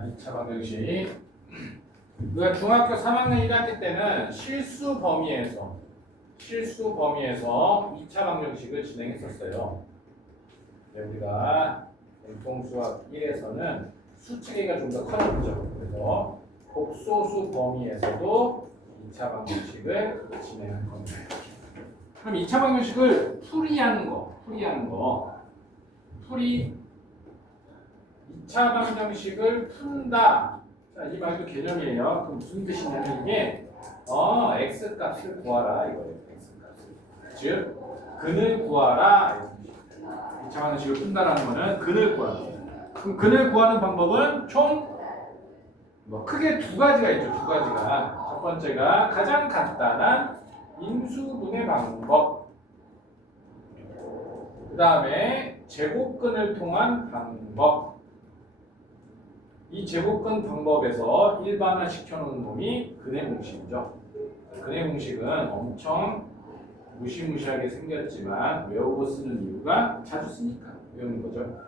2차 방정식. 우리가 중학교 3학년 1학기 때는 실수 범위에서 2차 방정식을 진행했었어요. 우리가 공통수학 1에서는 수체계가 좀 더 커졌죠. 그래서 복소수 범위에서도 2차 방정식을 진행할 겁니다. 그럼 2차 방정식을 풀이하는 거. 2차 방정식을 푼다. 자, 이 말도 개념이에요. 그럼 무슨 뜻이냐면 이게 x 값을 구하라 이거예요. x 값을. 즉 근을 구하라. 2차 방정식을 푼다라는 거는 근을 구하는 거예요. 그럼 근을 구하는 방법은 총 크게 두 가지가 있죠. 두 가지가. 첫 번째가 가장 간단한 인수분해 방법. 그 다음에 제곱근을 통한 방법. 이 제곱근 방법에서 일반화 시켜놓은 놈이 근의 공식이죠. 근의 공식은 엄청 무시무시하게 생겼지만 외우고 쓰는 이유가 자주 쓰니까 외우는 거죠.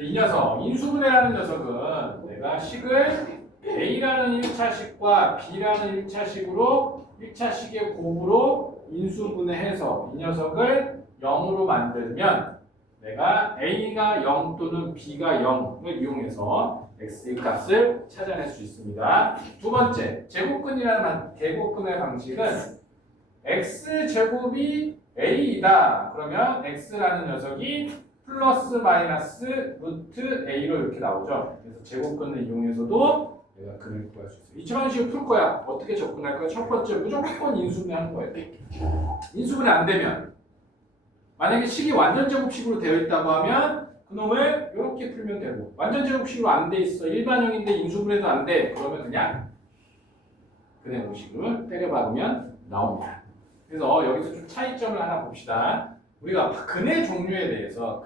이 녀석, 인수분해라는 녀석은 내가 식을 A라는 1차식과 B라는 1차식으로 1차식의 곱으로 인수분해해서 이 녀석을 0으로 만들면 내가 A가 0 또는 B가 0을 이용해서 X의 값을 찾아낼 수 있습니다. 두 번째, 제곱근이라는 대곱근의 방식은 X제곱이 A이다. 그러면 X라는 녀석이 플러스 마이너스 루트 A로 이렇게 나오죠. 그래서 제곱근을 이용해서도 내가 근을 구할 수 있어요. 2차 방식을 풀 거야. 어떻게 접근할 거야? 첫 번째, 무조건 인수분해 하는 거예요. 인수분해 안 되면 만약에 식이 완전 제곱식으로 되어 있다고 하면 그놈을 이렇게 풀면 되고 완전 제곱식으로 안 돼 있어. 일반형인데 인수분해도 안 돼. 그러면 그냥 근의 공식을 때려박으면 나옵니다. 그래서 여기서 좀 차이점을 하나 봅시다. 우리가 근의 종류에 대해서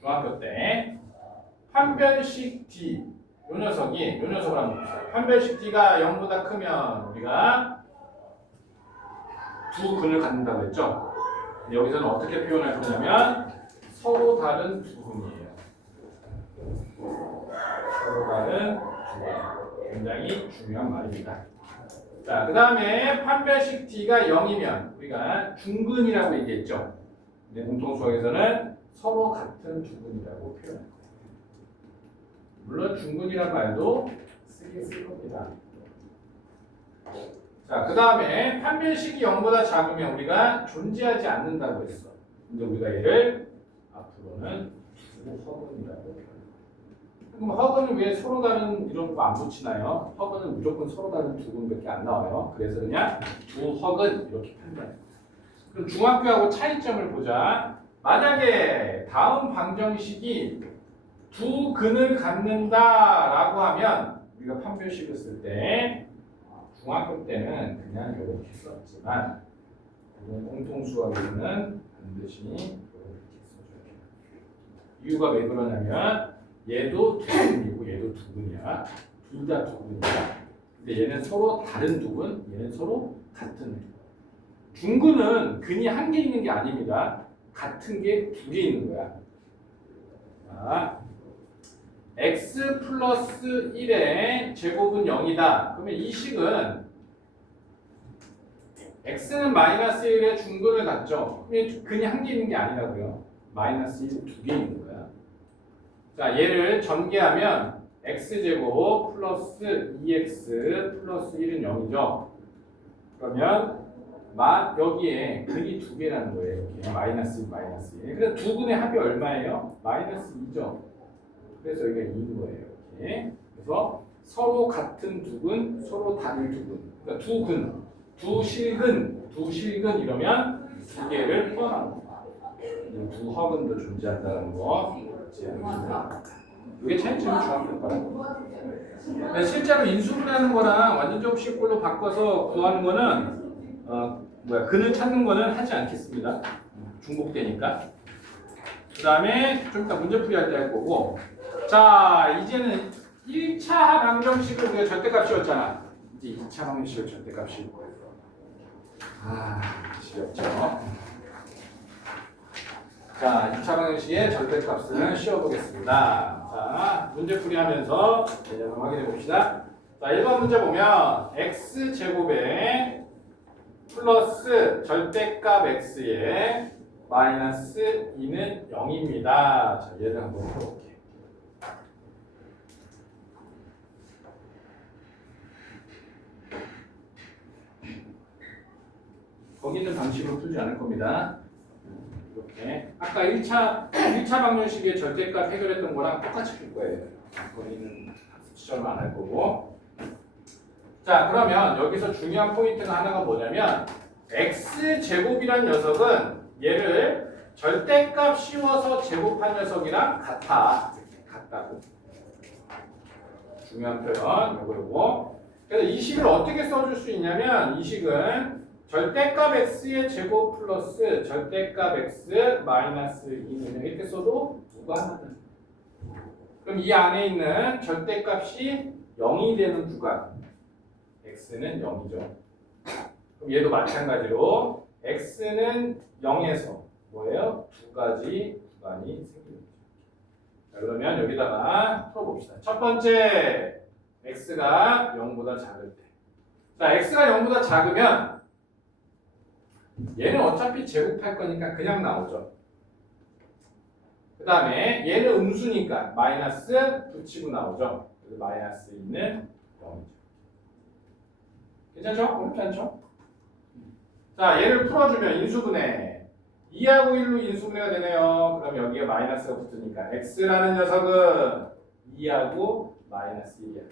중학교 때 판별식 D 요 녀석을 한번 봅시다. 판별식 D가 0보다 크면 우리가 두 근을 갖는다고 했죠. 여기서는 어떻게 표현할 거냐면 서로 다른 두 근이에요. 서로 다른 두 근. 굉장히 중요한 말입니다. 자, 그 다음에 판별식 D가 0이면 우리가 중근이라고 얘기했죠. 근데 공통수학에서는 서로 같은 두 근이라고 표현할 거예요. 물론 중근이란 말도 쓰긴 쓸 겁니다. 자, 그 다음에 판별식이 0보다 작으면 우리가 존재하지 않는다고 했어. 근데 우리가 얘를 앞으로는 허근이라고 표현합니다. 그럼 허근은 왜 서로 다른 이런 거 안 붙이나요? 허근은 무조건 서로 다른 두 근밖에 안 나와요. 그래서 그냥 두 허근 이렇게 판단해요. 그럼 중학교하고 차이점을 보자. 만약에 다음 방정식이 두 근을 갖는다라고 하면 우리가 판별식을 쓸 때 중학교 때는 그냥 이렇게 썼지만 공통수학에서는 반드시 이렇게 써줘야 돼요. 이유가 왜 그러냐면 얘도 두 근이고 얘도 두 근이야. 둘 다 두 근이야. 근데 얘는 서로 다른 두 근, 얘는 서로 같은 두 근. 중근은 근이 한 개 있는 게 아닙니다. 같은 게 두 개 있는 거야. 자, x 플러스 1의 제곱은 0이다. 그러면 이 식은 x는 마이너스 1의 중근을 갖죠. 그러면 근이 한 개 있는 게 아니라고요. 마이너스 1이 두 개 있는 거야. 자, 얘를 전개하면 x제곱 플러스 2x 플러스 1은 0이죠. 그러면 여기에 근이 두 개라는 거예요. 이렇게 마이너스 1, 마이너스 1. 그래서 두 근의 합이 얼마예요? 마이너스 2죠. 그래서 여기가 2인 거예요. 이렇게. 그래서 서로 같은 두 근, 서로 다른 두 근. 그러니까 두 근, 두 실근 이러면 두 개를 포함한 겁니다. 두 허근도 존재한다는 거. 이게 차이점이 중학교 거라. 실제로 인수분해하는 거랑 완전 제곱식꼴로 바꿔서 구하는 거는 근을 찾는 거는 하지 않겠습니다. 중복되니까. 그 다음에 좀 이따 문제풀이 할 때 할 거고. 자, 이제는 1차 방정식을 우리가 절대값이었잖아. 이제 2차 방정식을 절대값이 거예요. 지겹죠. 자, 2차 방정식의 절대값을 씌워보겠습니다. 자, 자, 문제풀이 하면서 한번 확인해 봅시다. 자, 1번 문제 보면 x제곱에 플러스 절대값 x에 마이너스 2는 0입니다. 자, 얘를 한번 풀어볼게요. 거기 있는 방식으로 풀지 않을 겁니다. 이렇게 아까 1차 방정식의 절대값 해결했던 거랑 똑같이 풀 거예요. 거기는 시험을 안 할 거고. 자, 그러면 여기서 중요한 포인트가 하나가 뭐냐면 x제곱이란 녀석은 얘를 절대값 씌워서 제곱한 녀석이랑 같아. 같다고. 중요한 표현 요거. 그래서 이 식을 어떻게 써줄 수 있냐면 이 식은 절대값 x의 제곱 플러스 절대값 x 마이너스 2는 이렇게 써도 무관하다. 그럼 이 안에 있는 절대값이 0이 되는 구간 x는 0이죠. 그럼 얘도 마찬가지로 x는 0에서 뭐예요? 두 가지 구간이 생깁니다. 자, 그러면 여기다가 풀어봅시다. 첫 번째 x가 0보다 작을 때. 자, x가 0보다 작으면 얘는 어차피 제곱할 거니까 그냥 나오죠. 그 다음에 얘는 음수니까 마이너스 붙이고 나오죠. 그래서 마이너스 2는 0이죠. 괜찮죠? 어렵지 않죠? 자, 얘를 풀어주면 인수분해 2하고 1로 인수분해가 되네요. 그럼 여기에 마이너스가 붙으니까 x라는 녀석은 2하고 마이너스 1이야.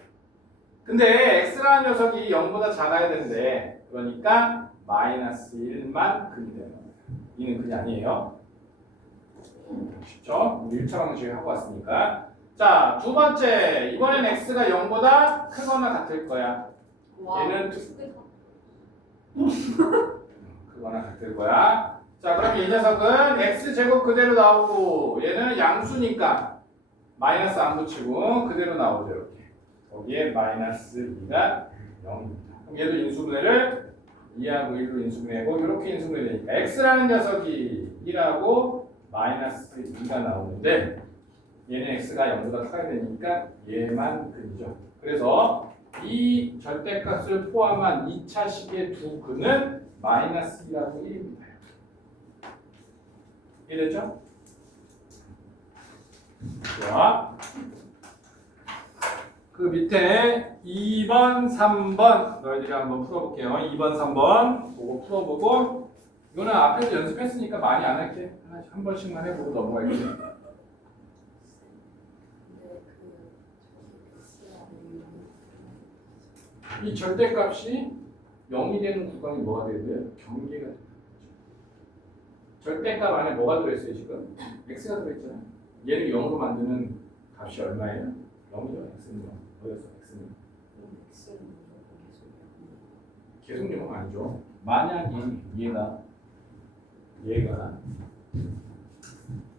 근데 x라는 녀석이 0보다 작아야 되는데 그러니까 마이너스 1만 근이 되는 겁니다. 2는 근이 아니에요. 쉽죠? 우리 1차 방식 하고 왔으니까. 자, 두 번째. 이번엔 x가 0보다 크거나 같을 거야. 얘는 크거나 같을 거야. 자, 그럼 이 녀석은 x제곱 그대로 나오고 얘는 양수니까 마이너스 안 붙이고 그대로 나오죠. 이렇게. 거기에 마이너스 2가 0입니다. 그럼 얘도 인수분해를 2하고 1로 인수분해하고 이렇게 인수분해되니까 x라는 녀석이 1하고 마이너스 2가 나오는데 얘는 x가 0보다 커야 되니까 얘만 근이죠. 그래서 이 절대값을 포함한 2차식의 두 근은 마이너스 2하고 1입니다. 이해됐죠? 좋아. 그 밑에 2번, 3번 너희들이 한번 풀어볼게요. 2번, 3번 보고 풀어보고 이거는 앞에서 연습했으니까 많이 안 할게. 한 번씩만 해보고 넘어갈게. 이 절대값이 0이 되는 구간이 뭐가 돼야 돼요? 경계가 돼요. 절대값 안에 뭐가 들어있어요 지금? x가 들어있잖아요. 얘를 0으로 만드는 값이 얼마예요? 0이죠. x는 0. 뭐였어? x는 계속 0은 아니죠. 만약에 얘가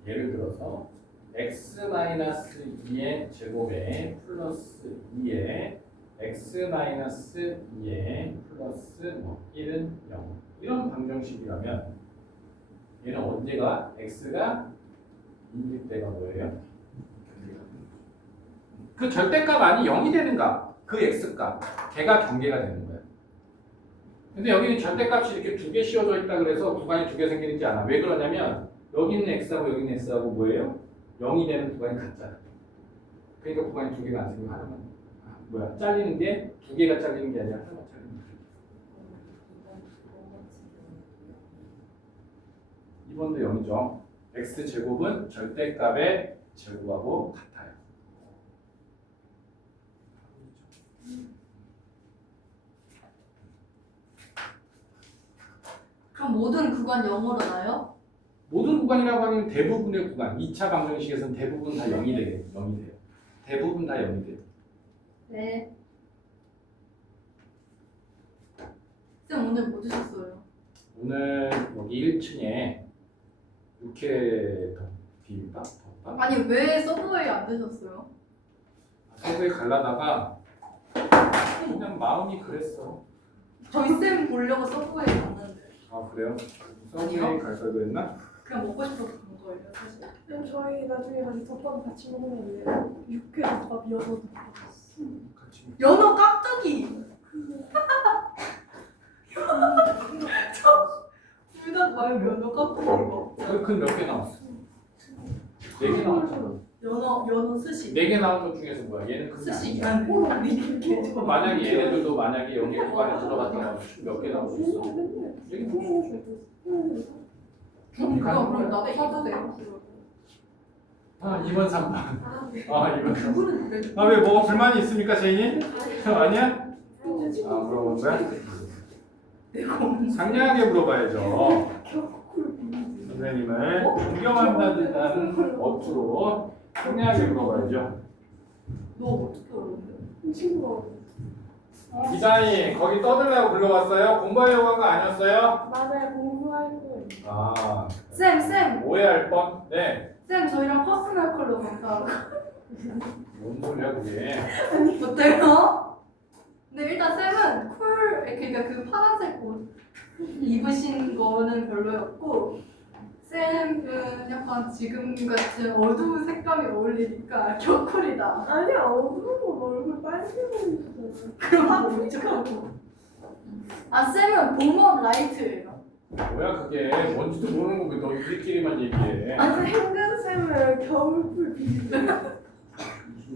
예를 들어서 x-2의 제곱에 플러스 2에 x-2에 플러스 1은 0 이런 방정식이라면 얘는 언제가 x가 2일 때가 뭐예요? 그 절대값 안이 0이 되는가? 그 x값 걔가 경계가 되는 거예요. 근데 여기는 절대값이 이렇게 두 개 씌워져 있다 그래서 구간이 두 개 생기지 않아. 왜 그러냐면 여기 있는 x하고 여기 있는 x하고 뭐예요? 0이 되는 구간이 같잖아. 그러니까 구간이 두 개가 안 생기고 하나만 잘리는 게 두 개가 잘리는 게 아니라 하나만 잘리는 거예요. 2번도 0이죠. x제곱은 절대값의 제곱하고 같아요. 그럼 모든 구간 0으로 나요? 모든 구간이라고 하면 대부분의 구간, 2차 방정식에서는 대부분 다 0이 돼요. 대부분 다 0이 돼요. 네. 쌤 오늘 뭐 드셨어요? 오늘 여기 1층에 육회 비빔밥? 덮밥? 아니 왜 서브웨이 안 드셨어요? 서브에 가려다가 그냥 마음이 그랬어. 저희 쌤 보려고 서브웨이 갔는데 아 그래요? 서브에 아니요. 갈 걸 그랬나? 그냥 먹고 싶어서 간 거예요, 사실. 그럼 저희 나중에 같이 덮밥 같이 먹으면 돼요. 육회 덮밥, 연어 덮밥. 같이. 연어 깍두기. 둘다 좋아요, 연어 깍두기 거. 그몇 개 나왔어? 4개 나왔잖아. 연어 스시. 4개 나온 것 중에서 뭐야? 얘는 큰 게 스시. 아니야. 아니, 이게 그럼 만약에 얘네들도 만약에 여기 그 안에 들어갔다가 몇 개 나올 수 있어? 4개 나올 수 있어. 충분히 가는 그럼 거야. 나도 사주세요. 아 2번 3번. 아, 네. 아 2번 3번. 그거는 왜? 아 왜 뭐가 불만이 있습니까 제인이? 아니야? 아 아, 물어본 거야? 내가 상냥하게 물어봐야죠. 격쿨 비밀. 선생님을 존경한다는 어투로 상냥하게 물어봐야죠. 너 어떻게 알았는데? 친구가 기자님 거기 떠들라고 불러왔어요? 공부하려고 한 거 아니었어요? 맞아요, 공부할 거예요. 아 쌤, 오해할 뻔? 네. 쌤 저희랑 퍼스널 컬러 강사하고 뭔 소리야 그게? 어때요? 근데 일단 쌤은 그러니까 그 파란색 옷 입으신 거는 별로였고 쌤은 약간 지금 같은 어두운 색감이 어울리니까 겨쿨이다. 아니야, 어두운 거 얼굴 빨개보이잖아. 그럼 뭐죠? 아 쌤은 봄업 라이트예요. 뭐야 그게 뭔지도 모르는 거 왜 너 우리끼리만 얘기해? 아니, 행근쌤을 겨울풀 비밀. 무슨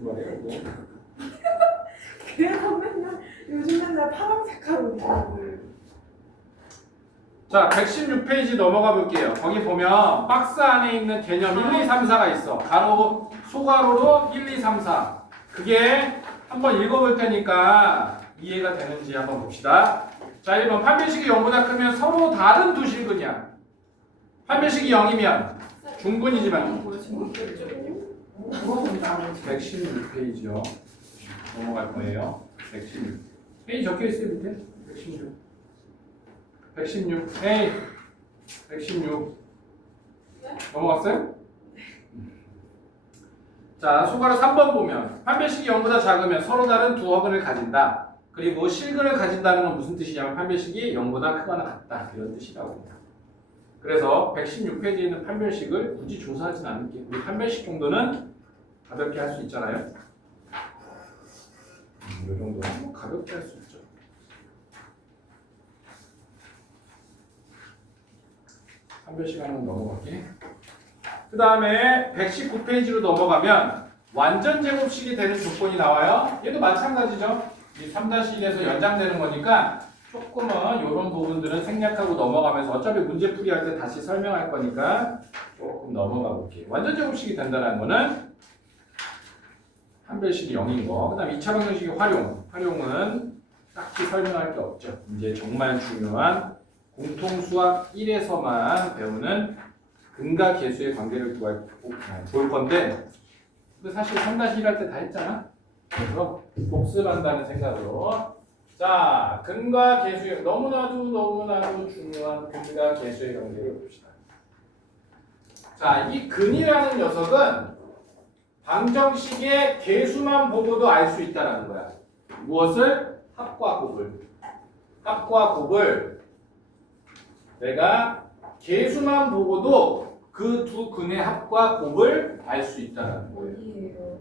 말이야 그거? 그래서 요즘 맨날 파란 색깔 옷 입고. 자 116페이지 넘어가 볼게요. 거기 보면 박스 안에 있는 개념 1, 2, 3, 4가 있어. 가로, 소가로로 1, 2, 3, 4. 그게 한번 읽어볼 테니까 이해가 되는지 한번 봅시다. 자 1번 판별식이 0보다 크면 서로 다른 두 실근이야. 판별식이 0이면 중근이지만 116페이지요. 넘어갈 거예요. 116. 페이지 적혀 있어요 밑에. 116. 116. 에이. 116. 넘어갔어요? 자, 소가로 3번 보면 판별식이 0보다 작으면 서로 다른 두 허근을 가진다. 그리고 실근을 가진다는 건 무슨 뜻이냐면 판별식이 0보다 크거나 같다. 이런 뜻이라고 합니다. 그래서 116페이지에 있는 판별식을 굳이 조사하진 않을게요. 우리 판별식 정도는 가볍게 할 수 있잖아요. 이 정도는 뭐 가볍게 할 수 있죠. 판별식 하나 넘어갈게. 그 다음에 119페이지로 넘어가면 완전 제곱식이 되는 조건이 나와요. 얘도 마찬가지죠. 이 3-1에서 연장되는 거니까 조금은 이런 부분들은 생략하고 넘어가면서 어차피 문제 풀이할 때 다시 설명할 거니까 조금 넘어가 볼게요. 완전 제곱식이 된다는 거는 판별식이 0인 거. 그 다음 2차 방정식의 활용은 딱히 설명할 게 없죠. 이제 정말 중요한 공통수학 1에서만 배우는 근과 계수의 관계를 볼 건데 근데 사실 3-1 할 때 다 했잖아. 그래서 복습한다는 생각으로 자 근과 계수의 너무나도 중요한 근과 계수의 관계를 봅시다. 자 이 근이라는 녀석은 방정식의 계수만 보고도 알 수 있다는 거야. 무엇을? 합과 곱을 내가 계수만 보고도 그 두 근의 합과 곱을 알 수 있다는 거예요. 어디예요?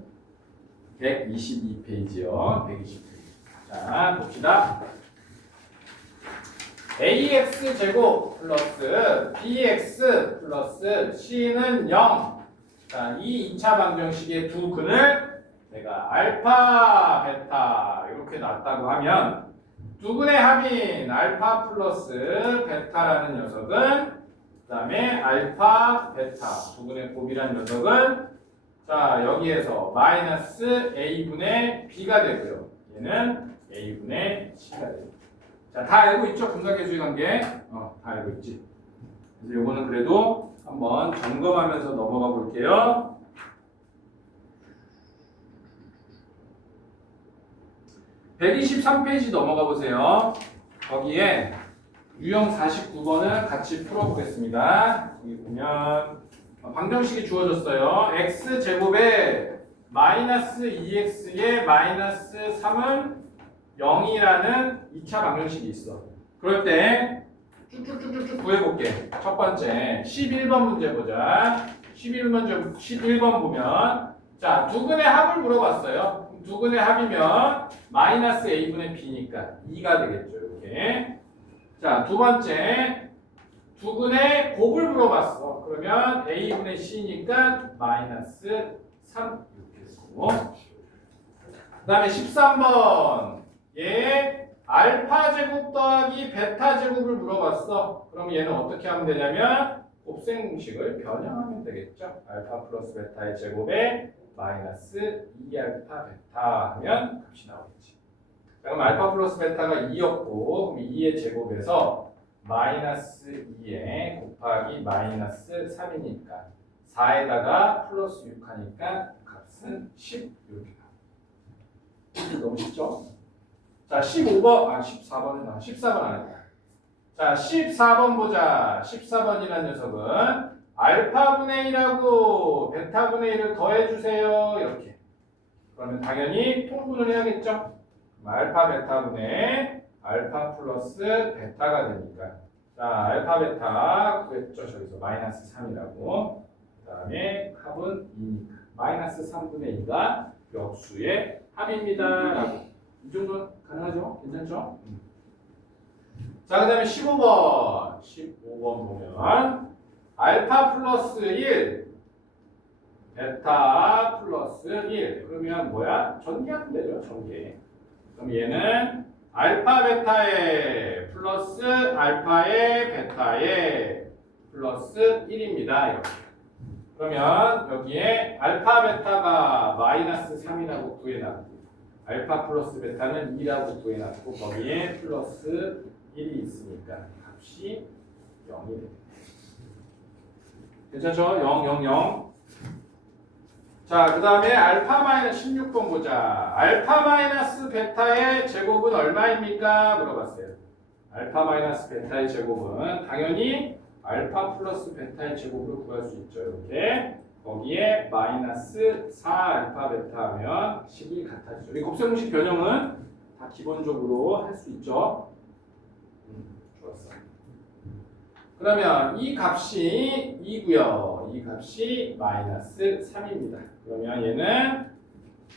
122페이지요. 120페이지. 자, 봅시다. ax 제곱 플러스 bx 플러스 c는 0. 자, 이 2차 방정식의 두 근을 내가 알파, 베타 이렇게 놨다고 하면 두 근의 합인 알파 플러스 베타라는 녀석은 그 다음에 알파, 베타 두 근의 곱이라는 녀석은 자 여기에서 마이너스 a분의 b가 되고요. 얘는 a분의 c가 돼요. 자, 다 알고 있죠? 근각계수의 관계. 다 알고 있지. 그래서 요거는 그래도 한번 점검하면서 넘어가 볼게요. 123페이지 넘어가 보세요. 거기에 유형 49번을 같이 풀어보겠습니다. 여기 보면 방정식이 주어졌어요. x제곱에 마이너스 2x에 마이너스 3은 0이라는 2차 방정식이 있어. 그럴 때 쭉쭉쭉쭉 구해볼게. 첫 번째 11번 문제 보자. 11번 보면 자, 두근의 합을 물어봤어요. 그럼 두근의 합이면 마이너스 a분의 b니까 2가 되겠죠. 이렇게. 자, 두 번째 두근의 곱을 물어봤어. 그러면 a분의 c니까 마이너스 3 이렇게 되고. 그 다음에 13번 얘 알파 제곱 더하기 베타 제곱을 물어봤어. 그럼 얘는 어떻게 하면 되냐면 곱셈 공식을 변형하면 되겠죠. 알파 플러스 베타의 제곱에 마이너스 2알파 베타 하면 값이 나오겠지. 그럼 알파 플러스 베타가 2였고 그럼 2의 제곱에서 마이너스 2에 곱하기 마이너스 3이니까 4에다가 플러스 6 하니까 값은 10 이렇게 나와요. 너무 쉽죠? 자 15번 14번에 나와 14번 안 했다. 자 14번 보자. 14번이라는 녀석은 알파분의 1하고 베타분의 1을 더해주세요. 이렇게. 그러면 당연히 통분을 해야겠죠. 알파 베타분의 알파 플러스 베타가 되니까 자 알파 베타 구했죠. 저기서 마이너스 3이라고. 그 다음에 합은 2니까 마이너스 3분의 2가 역수의 합입니다. 라고. 이 정도는 가능하죠? 괜찮죠? 자, 그 다음에 15번. 15번 보면 알파 플러스 1 베타 플러스 1 그러면 뭐야? 전개하면 되죠. 전개. 그럼 얘는 알파 베타에 플러스 알파에 베타에 플러스 1입니다. 이렇게. 그러면 여기에 알파 베타가 마이너스 3이라고 구해놨고 알파 플러스 베타는 2라고 구해놨고 거기에 플러스 1이 있으니까 값이 0이 됩니다. 괜찮죠? 0, 0, 0. 자, 그 다음에 알파 마이너스 16번 보자. 알파 마이너스 베타의 제곱은 얼마입니까? 물어봤어요. 알파 마이너스 베타의 제곱은 당연히 알파 플러스 베타의 제곱으로 구할 수 있죠. 이렇게. 거기에 마이너스 4 알파 베타 하면 식이 같아지죠. 이 곱셈공식 변형은 다 기본적으로 할 수 있죠. 좋았어. 그러면 이 값이 2고요. 이 값이 마이너스 3입니다. 그러면 얘는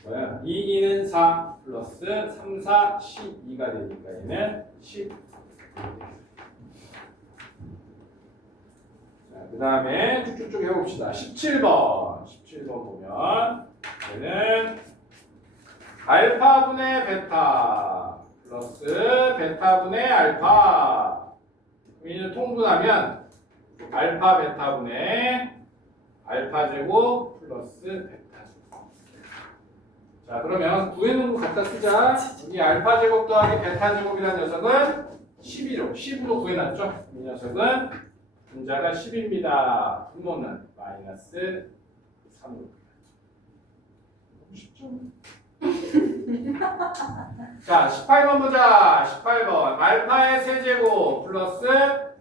뭐야? 2, 2는 4 플러스 3, 4, 12가 되니까 얘는 10. 그 다음에 쭉쭉쭉 해봅시다. 17번. 17번 보면 얘는 알파분의 베타 플러스 베타분의 알파. 이는 통분하면 알파 베타분의 알파 제곱 플러스 베타 제곱. 자, 그러면 구해놓은 거 갖다 쓰자. 여기 알파 제곱 더하기 베타 제곱이라는 녀석은 11로 10으로 구해놨죠. 이 녀석은 분자가 10입니다. 분모는 마이너스 3으로. 쉽죠? 자, 18번 보자. 18번. 알파의 세제곱 플러스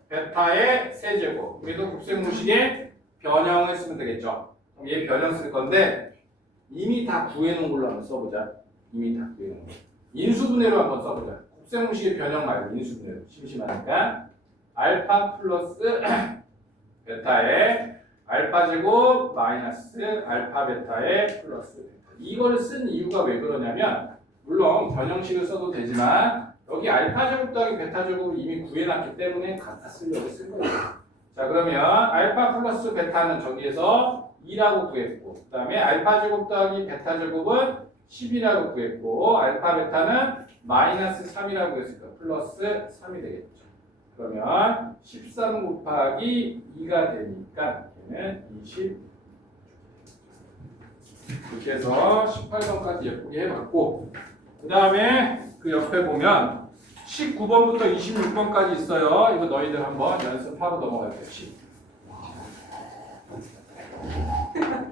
베타의 세제곱. 우리도 곱셈공식에 변형을 쓰면 되겠죠. 그럼 얘 변형 쓸 건데 이미 다 구해놓은 걸로 한번 써보자. 이미 다 구해놓은 거. 인수분해로 한번 써보자. 곱셈공식의 변형 말고 인수분해로. 심심하니까. 알파 플러스 베타의 알파 제곱 마이너스 알파 베타의 플러스 베타. 이걸 쓴 이유가 왜 그러냐면 물론 변형식을 써도 되지만 여기 알파 제곱 더하기 베타 제곱을 이미 구해놨기 때문에 갖다 쓰려고 쓴 거예요. 자, 그러면 알파 플러스 베타는 저기에서 2라고 구했고 그 다음에 알파 제곱 더하기 베타 제곱은 10이라고 구했고 알파 베타는 마이너스 3이라고 했으니까 플러스 3이 되겠죠. 그러면 13 곱하기 2가 되니까 얘는 20 이렇게 해서 18번까지 예쁘게 해봤고 그 다음에 그 옆에 보면 19번부터 26번까지 있어요. 이거 너희들 한번 연습하고 넘어갈게요.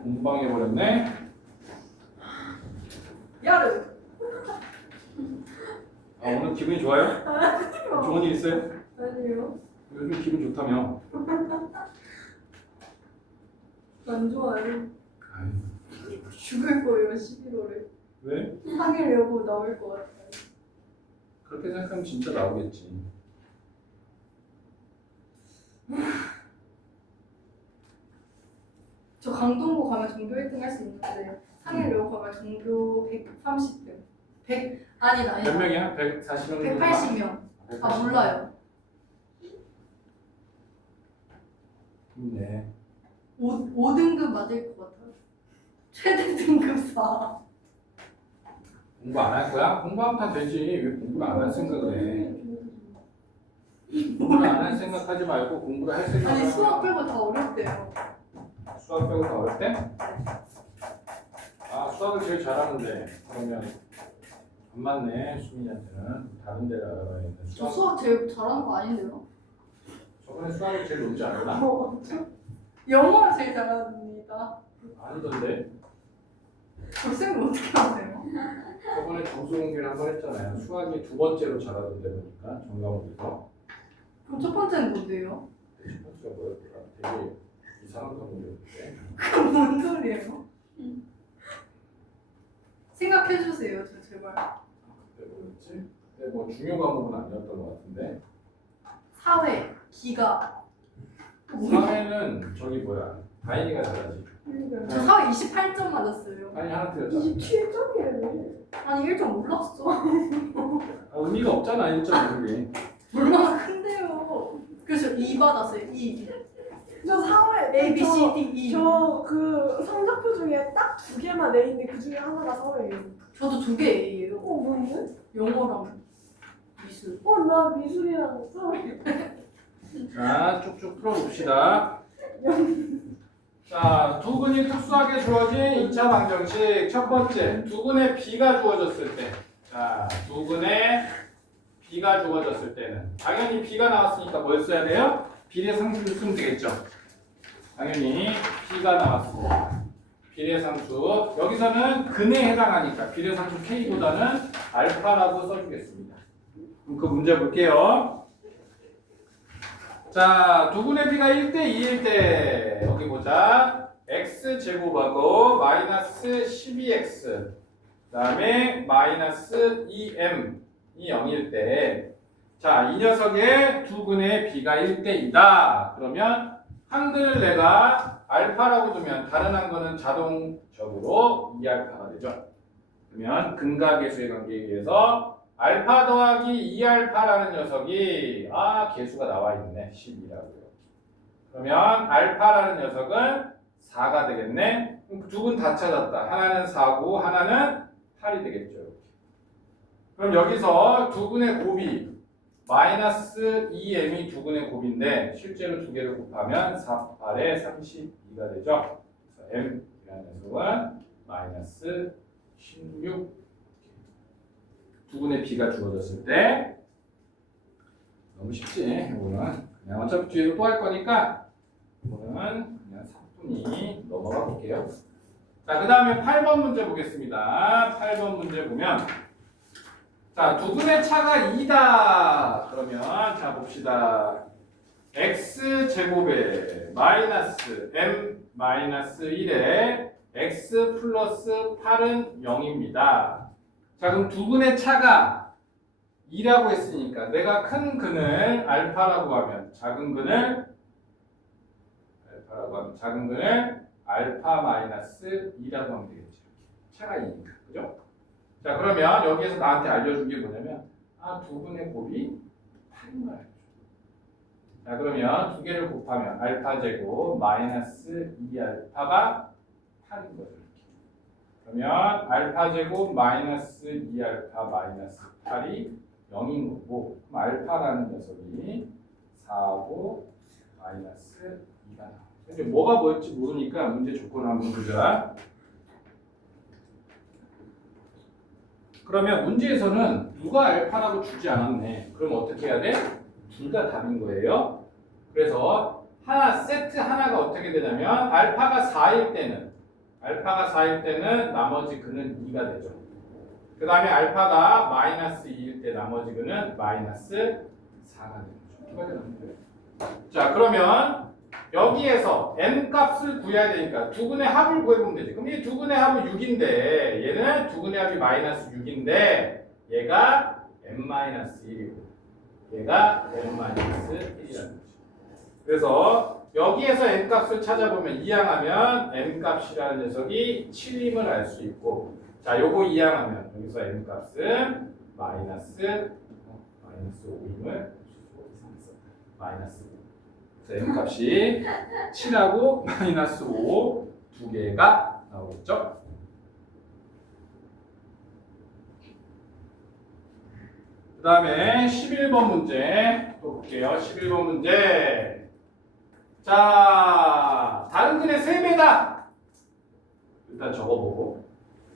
공방해버렸네. 야르. 아, 오늘 기분이 좋아요? 좋은 일 있어요? 아니요. 요즘 기분 좋다며. 안 좋아요. 죽을 거예요 11월에. 왜? 상일 여고 나올 것 같아요. 그렇게 생각하면 진짜 나오겠지. 저 강동구 가면 전교 1등 할 수 있는데 상일여고 가면 전교 130등. 100 아니다. 몇 명이야? 140명? 180명. 아 몰라요. 네. 5등급 맞을 것 같아요. 최대 등급 4. 공부 안 할 거야? 공부하면 다 되지. 왜 공부를 안 할 생각을 해? 공부를 안 할 생각하지 말고 공부를 할 생각을 아니 수학 하면 빼고 다 어렵대요. 수학 빼고 다 어렵대? 아 수학을 제일 잘하는데 그러면 안 맞네 수민이한테는 다른 데를 알아봐야겠네. 저 수학 제일 잘하는 거 아닌데요? 저번에 수학을 제일 높지 않았나? 영어를 제일 잘합니다. 아니던데. 선생님 어떻게 아세요? 저번에 점수 공개를 한 번 했잖아요. 수학이 두 번째로 잘하던데 보니까 정가운데서. 그럼 첫 번째는 뭔데요? 첫 번째가 뭐였더라? 되게 이상한 과목이었는데. 그럼 뭔 소리예요? 생각해 주세요, 저 제발. 그때 뭐였지? 그때 뭐 중요 과목은 아니었던 것 같은데. 사회, 기가. 사회는 저기 뭐야? 다인이가 잘하지. 저 사회 28점 맞았어요. 다인이 하나 틀렸잖아. 27점이래. 아니 1점 몰랐어. 아, 의미가 없잖아 1.5게. 얼마나 큰데요. 그래서 2 받았어요. 2. 저 사회 A, B, C, D, E. 저그 성적표 중에 딱 2개만 A인데 그 중에 하나가 사회예요. 저도 2개 A예요. 뭔데? 영어랑 미술. 나 미술이랑 사회. 자 쭉쭉 풀어봅시다. 자, 두 분이 특수하게 주어진 2차 방정식 첫 번째, 두 분의 B가 주어졌을 때. 자, 두 분의 B가 주어졌을 때는 당연히 B가 나왔으니까 뭘 써야 돼요? 비례상수를 쓰면 되겠죠. 당연히 B가 나왔습니다. 비례상수. 여기서는 근에 해당하니까 비례상수 K보다는 알파라고 써주겠습니다. 그럼 그 문제 볼게요. 자, 두 분의 B가 1대 2일 때 여기 보자. x제곱하고 마이너스 12x 그 다음에 마이너스 2m이 0일 때 자, 이 녀석의 두 분의 B가 1대 2다. 그러면 한글을 내가 알파라고 두면 다른 한 거는 자동적으로 2알파가 되죠. 그러면 근각계수의 관계에 의해서 알파 더하기 2알파라는 녀석이 개수가 나와 있네. 10이라고요. 그러면 알파라는 녀석은 4가 되겠네. 두 분 다 찾았다. 하나는 4고 하나는 8이 되겠죠. 이렇게. 그럼 여기서 두 분의 곱이 마이너스 2m이 두 분의 곱인데 실제로 두 개를 곱하면 4, 8에 32가 되죠. 그래서 m이라는 녀석은 마이너스 16 두 분의 B가 주어졌을 때 너무 쉽지. 이거는 그냥 어차피 뒤에도 또 할 거니까 이거는 그냥 사뿐히 넘어가 볼게요. 자, 그 다음에 8번 문제 보겠습니다. 8번 문제 보면 자, 두 분의 차가 2다. 그러면 자 봅시다. x제곱에 마이너스 m 마이너스 1에 x 플러스 8은 0입니다. 자, 그럼 두 분의 차가 2라고 했으니까 내가 큰 근을 알파라고 하면 작은 근을 알파 마이너스 2라고 하면 되겠죠. 차가 2니까. 그죠? 자, 그러면 여기에서 나한테 알려준 게 뭐냐면 두 분의 곱이 8인 거야. 자, 그러면 두 개를 곱하면 알파 제곱 마이너스 2알파가 8인 거죠. 그러면 알파 제곱 마이너스 2알파 마이너스 8이 0인 거고 그럼 알파라는 녀석이 4하고 마이너스 2가 나와요. 이제 뭐가 뭘지 모르니까 문제 조건을 한번 보자. 그러면 문제에서는 누가 알파라고 주지 않았네. 그럼 어떻게 해야 돼? 둘 다 답인 거예요. 그래서 세트 하나가 어떻게 되냐면 알파가 4일 때는 나머지 근은 2가 되죠. 그 다음에 알파가 마이너스 2일 때 나머지 근은 마이너스 4가 되죠. 두 가지 나오는 거예요. 자, 그러면 여기에서 n 값을 구해야 되니까 두 근의 합을 구해보면 되지. 그럼 이 두 근의 합은 6인데 얘는 두 근의 합이 마이너스 6인데 얘가 n-1이고 얘가 n-1이라는 거죠. 그래서 여기에서 n값을 찾아보면 이항하면 n값이라는 녀석이 7임을 알 수 있고 자 요거 이항하면 여기서 n값은 마이너스 5임을 마이너스 5. 그래서 n값이 7하고 마이너스 5 두 개가 나오겠죠? 그 다음에 11번 문제 또 볼게요. 11번 문제. 자, 다른 근의 3배다. 일단 적어보고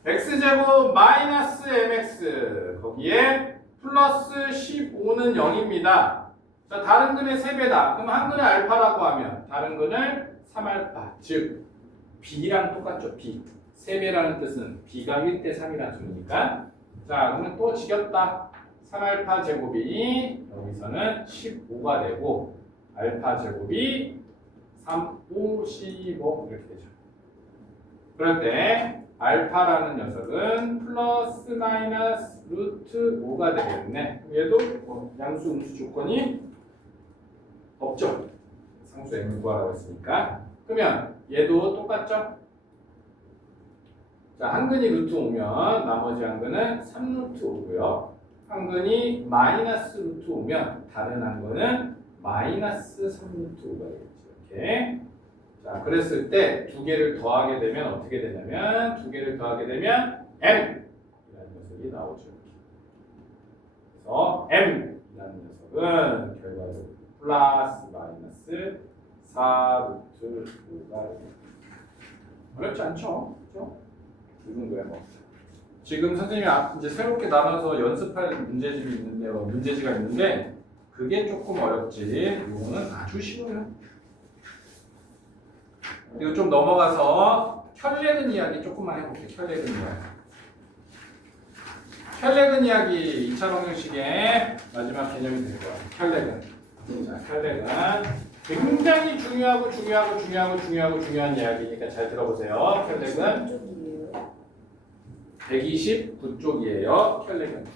x제곱 마이너스 mx 거기에 플러스 15는 0입니다. 자, 다른 근의 3배다. 그럼 한 근의 알파라고 하면 다른 근을 3알파 즉 b랑 똑같죠. b 3배라는 뜻은 b가 1대 3이라는 소리니까 자 그러면 또 지겹다. 3알파 제곱이 여기서는 15가 되고 알파 제곱이 3, 5, 15 이렇게 되죠. 그럴 때 알파라는 녀석은 플러스 마이너스 루트 5가 되겠네. 얘도 양수 음수 조건이 없죠. 상수 n 구하라고 했으니까. 그러면 얘도 똑같죠? 자, 한 근이 루트 5면 나머지 한 근은 3루트 5고요. 한 근이 마이너스 루트 5면 다른 한 근은 마이너스 3루트 5가 되겠죠. 이렇게. 자, 그랬을 때 두 개를 더하게 되면 어떻게 되냐면 두 개를 더하게 되면 m 이라는 녀석이 나오죠. 그래서 m 이라는 녀석은 결과적으로 플러스 마이너스 4루트 5가 어렵지 않죠? 그렇죠? 이 정도야 뭐. 지금 선생님이 이제 새롭게 나눠서 연습할 문제집이 있는데 문제지가 있는데 그게 조금 어렵지. 이거는 아주 쉬워요. 그리고 좀 넘어가서 혈례근 이야기 조금만 해볼게요. 혈례근 이야기. 혈례근 이야기 2차 방정식의 마지막 개념이 될 거예요. 혈례근. 자, 혈례근 굉장히 중요한 이야기니까 잘 들어보세요. 혈례근 129쪽이에요. 혈례근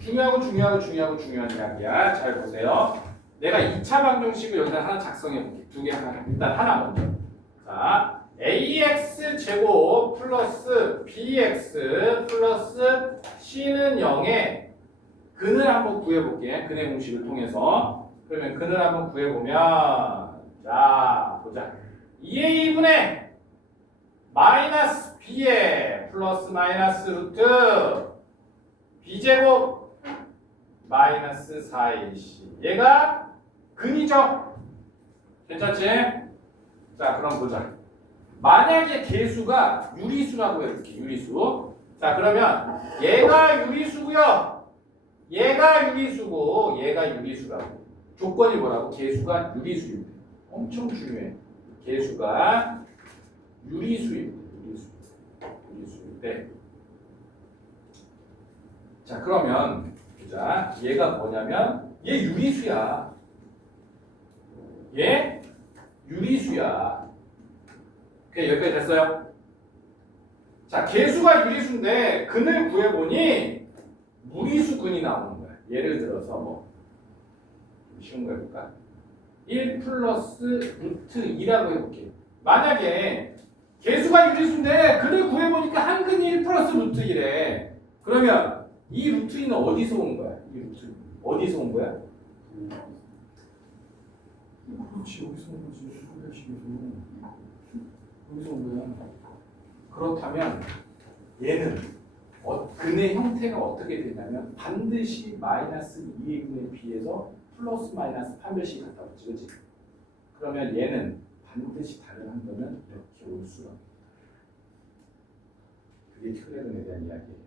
중요한 이야기야. 잘 보세요. 내가 2차 방정식을 여기다 하나 작성해 볼게. 두 개 하나. 일단 하나 먼저. 자. ax 제곱 플러스 bx 플러스 c는 0에 근을 한번 구해볼게. 근의 공식을 통해서. 그러면 근을 한번 구해보면 자 보자. 2a 분의 마이너스 b에 플러스 마이너스 루트 b제곱 마이너스 4ac 얘가 근이죠. 괜찮지? 자 그럼 보자. 만약에 개수가 유리수라고 해볼게. 유리수. 자 그러면 얘가 유리수고요. 얘가 유리수라고. 조건이 뭐라고? 개수가 유리수입니다. 엄청 중요해. 개수가 유리수입니다. 유리수일 때. 자 그러면 보자. 얘가 뭐냐면 얘 유리수야. 얘 유리수야. 오케이, 여기까지 됐어요? 자, 개수가 유리수인데 근을 구해보니 무리수 근이 나오는 거야. 예를 들어서 뭐 쉬운 거 해볼까? 1 플러스 루트 2라고 해볼게. 만약에 개수가 유리수인데 근을 구해보니까 한 근이 1 플러스 루트 2래. 그러면 이 루트 2는 어디서 온 거야? 이 루트 2 어디서 온 거야? 그렇지, 여기서 온 거지. 여기서 온 거야. 그렇다면 얘는 근의 형태가 어떻게 되냐면 반드시 마이너스 2의 근에 비해서 플러스 마이너스 판별식 갖다 붙지, 그렇지? 그러면 얘는 반드시 다른 한 거는 이렇게 올 수가 없다. 그게 혈례근에 대한 이야기예요.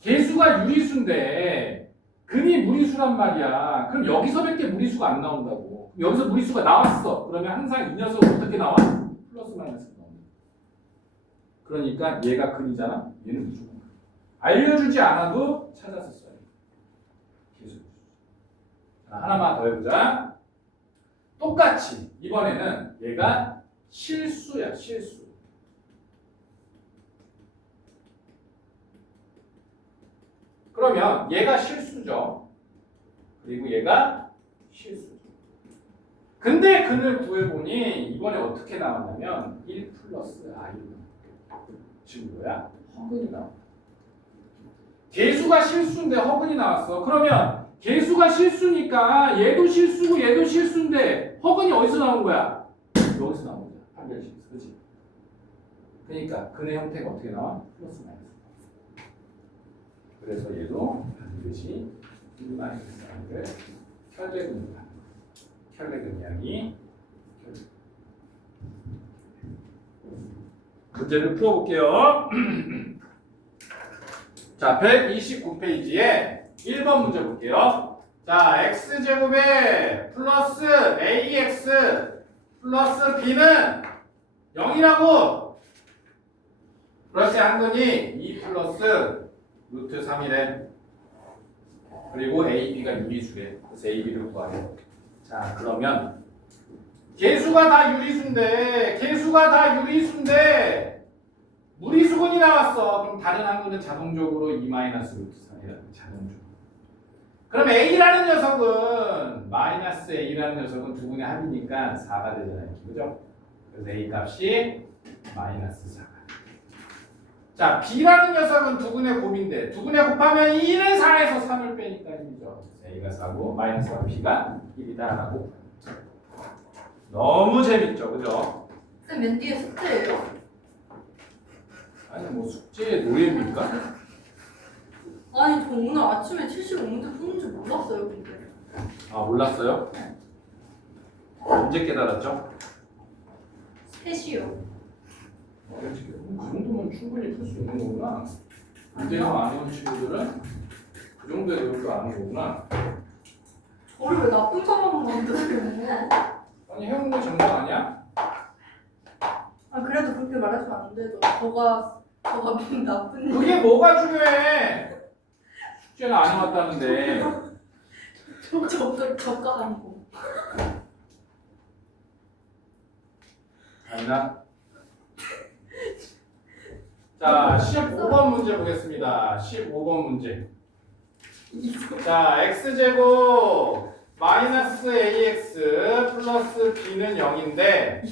개수가 유리수인데 근이 무리수란 말이야. 그럼 여기서밖에 무리수가 안 나온다고. 여기서 무리수가 나왔어. 그러면 항상 이 녀석은 어떻게 나와? 플러스 마이너스 나옵니다. 그러니까 얘가 근이잖아. 얘는 무조건 근. 알려주지 않아도 찾아서 써요. 계속. 자, 하나만 더 해보자. 똑같이 이번에는 얘가 실수야. 실수. 그러면 얘가 실수죠. 그리고 얘가 실수죠. 근데 근을 구해보니 이번에 어떻게 나왔냐면 1 플러스 i로 지금 뭐야? 허근이 나왔다. 개수가 실수인데 허근이 나왔어. 그러면 개수가 실수니까 얘도 실수고 얘도 실수인데 허근이 어디서 나온 거야? 여기서 나온 거야. 판별식에서. 그렇지? 그러니까 근의 형태가 어떻게 나와? 플러스 마이너스. 그래서 얘도 반드시 1 마이너스 i를 혈대근으로 하는 거야. 혈대근 이야기. 문제를 풀어볼게요. 자, 129페이지에 1번 문제 볼게요. 자, x제곱에 플러스 ax 플러스 b는 0이라고. 그럴 때 한근이 2 플러스 루트 3이래. 그리고 ab가 유리수래. 그래서 ab를 구하래. 자, 그러면 개수가 다 유리수인데 무리수근이 나왔어. 그럼 다른 항구는 자동적으로 2 마이너스 루트 3이라는 자동적으로. 그럼 A라는 녀석은 마이너스 A라는 녀석은 두 분의 합이니까 4가 되잖아요. 그죠? 그래서 A 값이 마이너스 4가. 자, B라는 녀석은 두 분의 곱인데 두 분의 곱하면 2는 4에서 3을 빼니까 1이죠. A가 4고 마이너스와 B가 1이다라고. 너무 재밌죠, 그죠? 쌤, 맨 뒤에 숙제예요? 아니 뭐 숙제의 노예입니까? 아니, 저 오늘 아침에 75문제 푸는 줄 몰랐어요, 근데. 아 몰랐어요? 언제 깨달았죠? 3시요. 그 정도면 충분히 풀 수 있는 거구나. 문제형 안 오는 친구들은 그 정도의 노력도 아는 거구나. 저를 왜 나쁜 사람으로 만드세요? 아니 해온 거 정답 아니야? 아, 그래도 그렇게 말하시면 안 돼도 저가 민 나쁜 그게 뭐가 중요해? 숙제는 안 해왔다는데. 저가한 거. 아니나? 자, 15번 문제 보겠습니다. 15번 문제. 자, x제곱 마이너스 ax 플러스 b는 0인데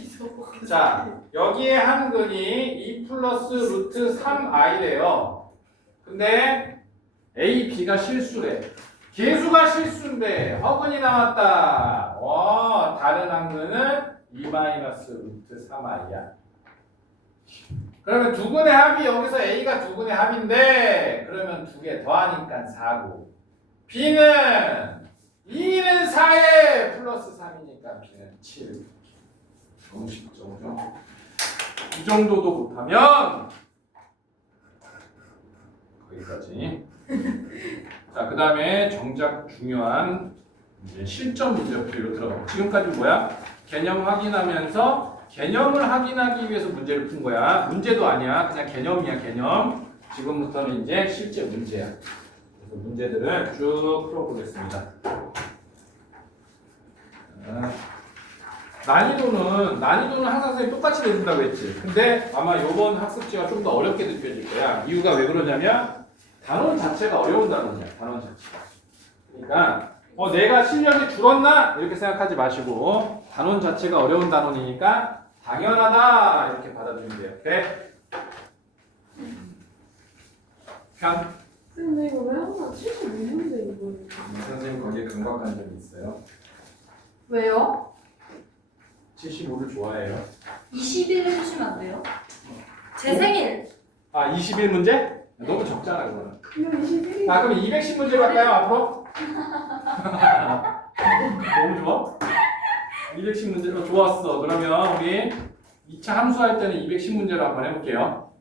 자, 여기에 한근이 2 플러스 루트 3i래요. 근데 a, b가 실수래. 개수가 실수인데 허근이 나왔다. 다른 한근은 2 마이너스 루트 3i야. 그러면 두 분의 합이 여기서 a가 두 분의 합인데 그러면 두 개 더하니까 4고 b는 2는 4에 플러스 3이니까 b는 7. 너무 쉽죠, 그죠? 이 정도도 못하면 거기까지. 자, 그 다음에 정작 중요한 이제 실전 문제 풀이로 들어가고 지금까지 뭐야? 개념 확인하면서 개념을 확인하기 위해서 문제를 푼 거야. 문제도 아니야. 그냥 개념이야, 개념. 지금부터는 이제 실제 문제야. 그래서 문제들을 쭉 풀어보겠습니다. 난이도는 항상 선생님이 똑같이 내준다고 했지. 근데 아마 이번 학습지가 좀 더 어렵게 느껴질 거야. 이유가 왜 그러냐면 단원 자체가 어려운 단원이야. 단원 자체가. 그러니까 내가 실력이 줄었나? 이렇게 생각하지 마시고 단원 자체가 어려운 단원이니까 당연하다 이렇게 받아주면 돼요. 네? 편? 근데 이거 왜 항상 75문제 이거예요? 선생님 거기에 강박한 점이 있어요. 왜요? 75를 좋아해요. 20일 해주시면 안 돼요? 제 생일. 아 21문제? 너무 적잖아 그거는. 이거 21이 아 그럼 210문제 갈까요 앞으로? 너무 좋아? 210문제로 좋았어. 그러면 우리 2차 함수할 때는 210문제로 한번 해볼게요.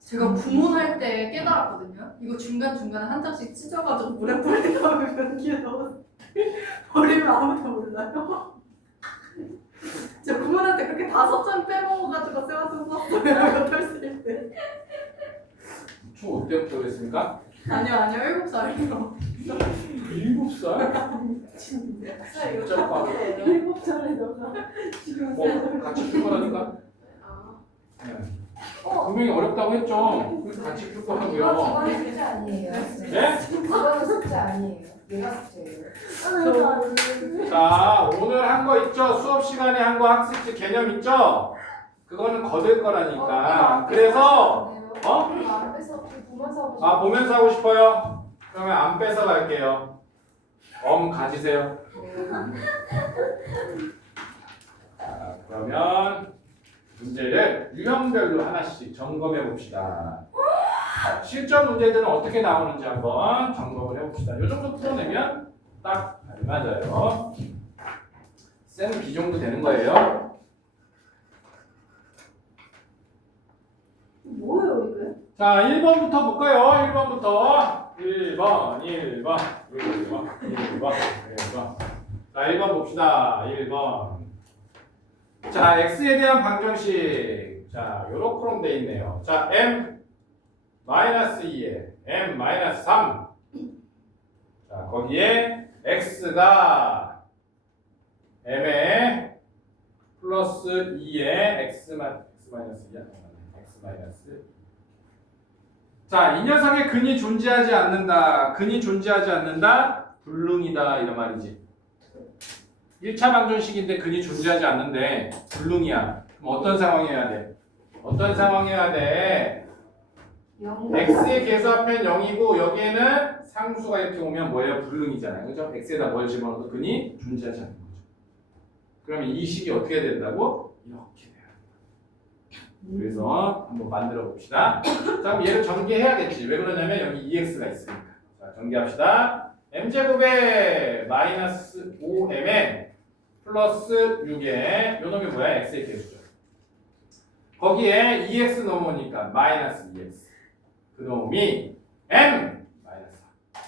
제가 구몬할 때 깨달았거든요. 이거 중간중간에 한 장씩 찢어가지고 물에 뿌린 다음에 변기에 넣어서 버리면 아무도 몰라요. 저 구몬할 때 그렇게 5장 빼먹어가지고 쌤한테 썼어요. 이거 털쓸 때. 초 5때부터 그랬습니까? 아니요 7살이요. 7살? 진짜 빠르네. 7살에 너가 지금 같이 출발하니까? 아, 네. 분명히 어렵다고 했죠. 그래서 같이 풀 이거 거라고요. 이거는 숙제 아니에요. 네? 이거는 숙제 아니에요. 얘가 숙제예요. 자, 오늘 한 거 있죠? 수업 시간에 한 거 학습지 개념 있죠? 그거는 거들 거라니까. 그래서 안 뺏어 보면서 하고 싶어. 보면서 하고 싶어요? 그러면 안 뺏어 갈게요. 가지세요. 자, 그러면 문제를 유형별로 하나씩 점검해 봅시다. 실전 문제들은 어떻게 나오는지 한번 점검을 해봅시다. 이 정도 풀어내면 딱 잘 맞아요. 쌤은 이 정도 되는 거예요. 뭐예요 이게? 자, 1번부터 볼까요? 1번부터. 1번. 자, 1번 봅시다. 1번. 자, x에 대한 방정식. 자, 요렇게로 돼 있네요. 자, m-2에 m-3. 자, 거기에 x가 m에 플러스 2에 x-2야. x-. 자, 이 녀석의 근이 존재하지 않는다. 근이 존재하지 않는다. 불능이다. 이런 말이지. 1차 방정식인데 근이 존재하지 않는데 불능이야. 그럼 어떤 상황이어야 돼? 어떤 상황이어야 돼? x의 계수합은 0이고 여기에는 상수가 이렇게 오면 뭐예요? 불능이잖아요. 그죠? x에다 뭘 집어넣어도 근이 존재하지 않는 거죠. 그러면 이 식이 어떻게 된다고? 이렇게 돼요. 그래서 한번 만들어 봅시다. 자, 그럼 얘를 전개해야겠지. 왜 그러냐면 여기 2x가 있으니까. 자, 전개합시다. m제곱에 마이너스 5m에 플러스 6에 요 놈이 뭐야? x의 계수죠. 거기에 2x 넘어오니까 마이너스 2x. 그 놈이 m 마이너스 4.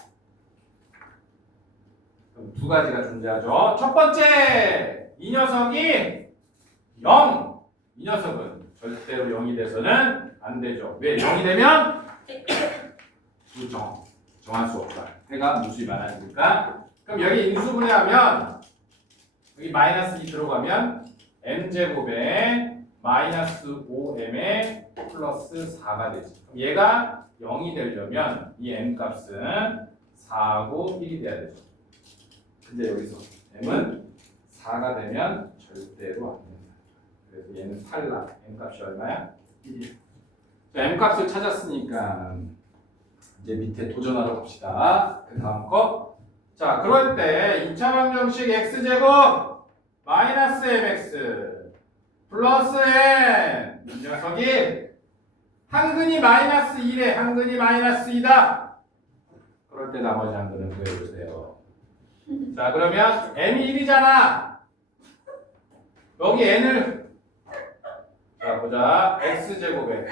그럼 두 가지가 존재하죠. 첫 번째, 이 녀석이 0. 이 녀석은 절대로 0이 돼서는 안 되죠. 왜? 0이 되면 부정. 정할 수 없다. 해가 무수히 많아지니까. 그럼 여기 인수분해하면 여기 마이너스 2 들어가면 m제곱에 마이너스 5m에 플러스 4가 되지. 그럼 얘가 0이 되려면 이 m 값은 4하고 1이 돼야 되죠. 근데 여기서 m은 4가 되면 절대로 안 된다. 그래서 얘는 탈락. m 값이 얼마야? 1이야. 자, m 값을 찾았으니까 이제 밑에 도전하러 갑시다. 그 다음 거. 자, 그럴 때 2차 방정식 x제곱 마이너스 mx 플러스 n 이 녀석이 한근이 마이너스 1에 한근이 마이너스 2다. 그럴 때 나머지 한근은 구해주세요. 자, 그러면 m이 1이잖아. 여기 n을 자 보자. x제곱에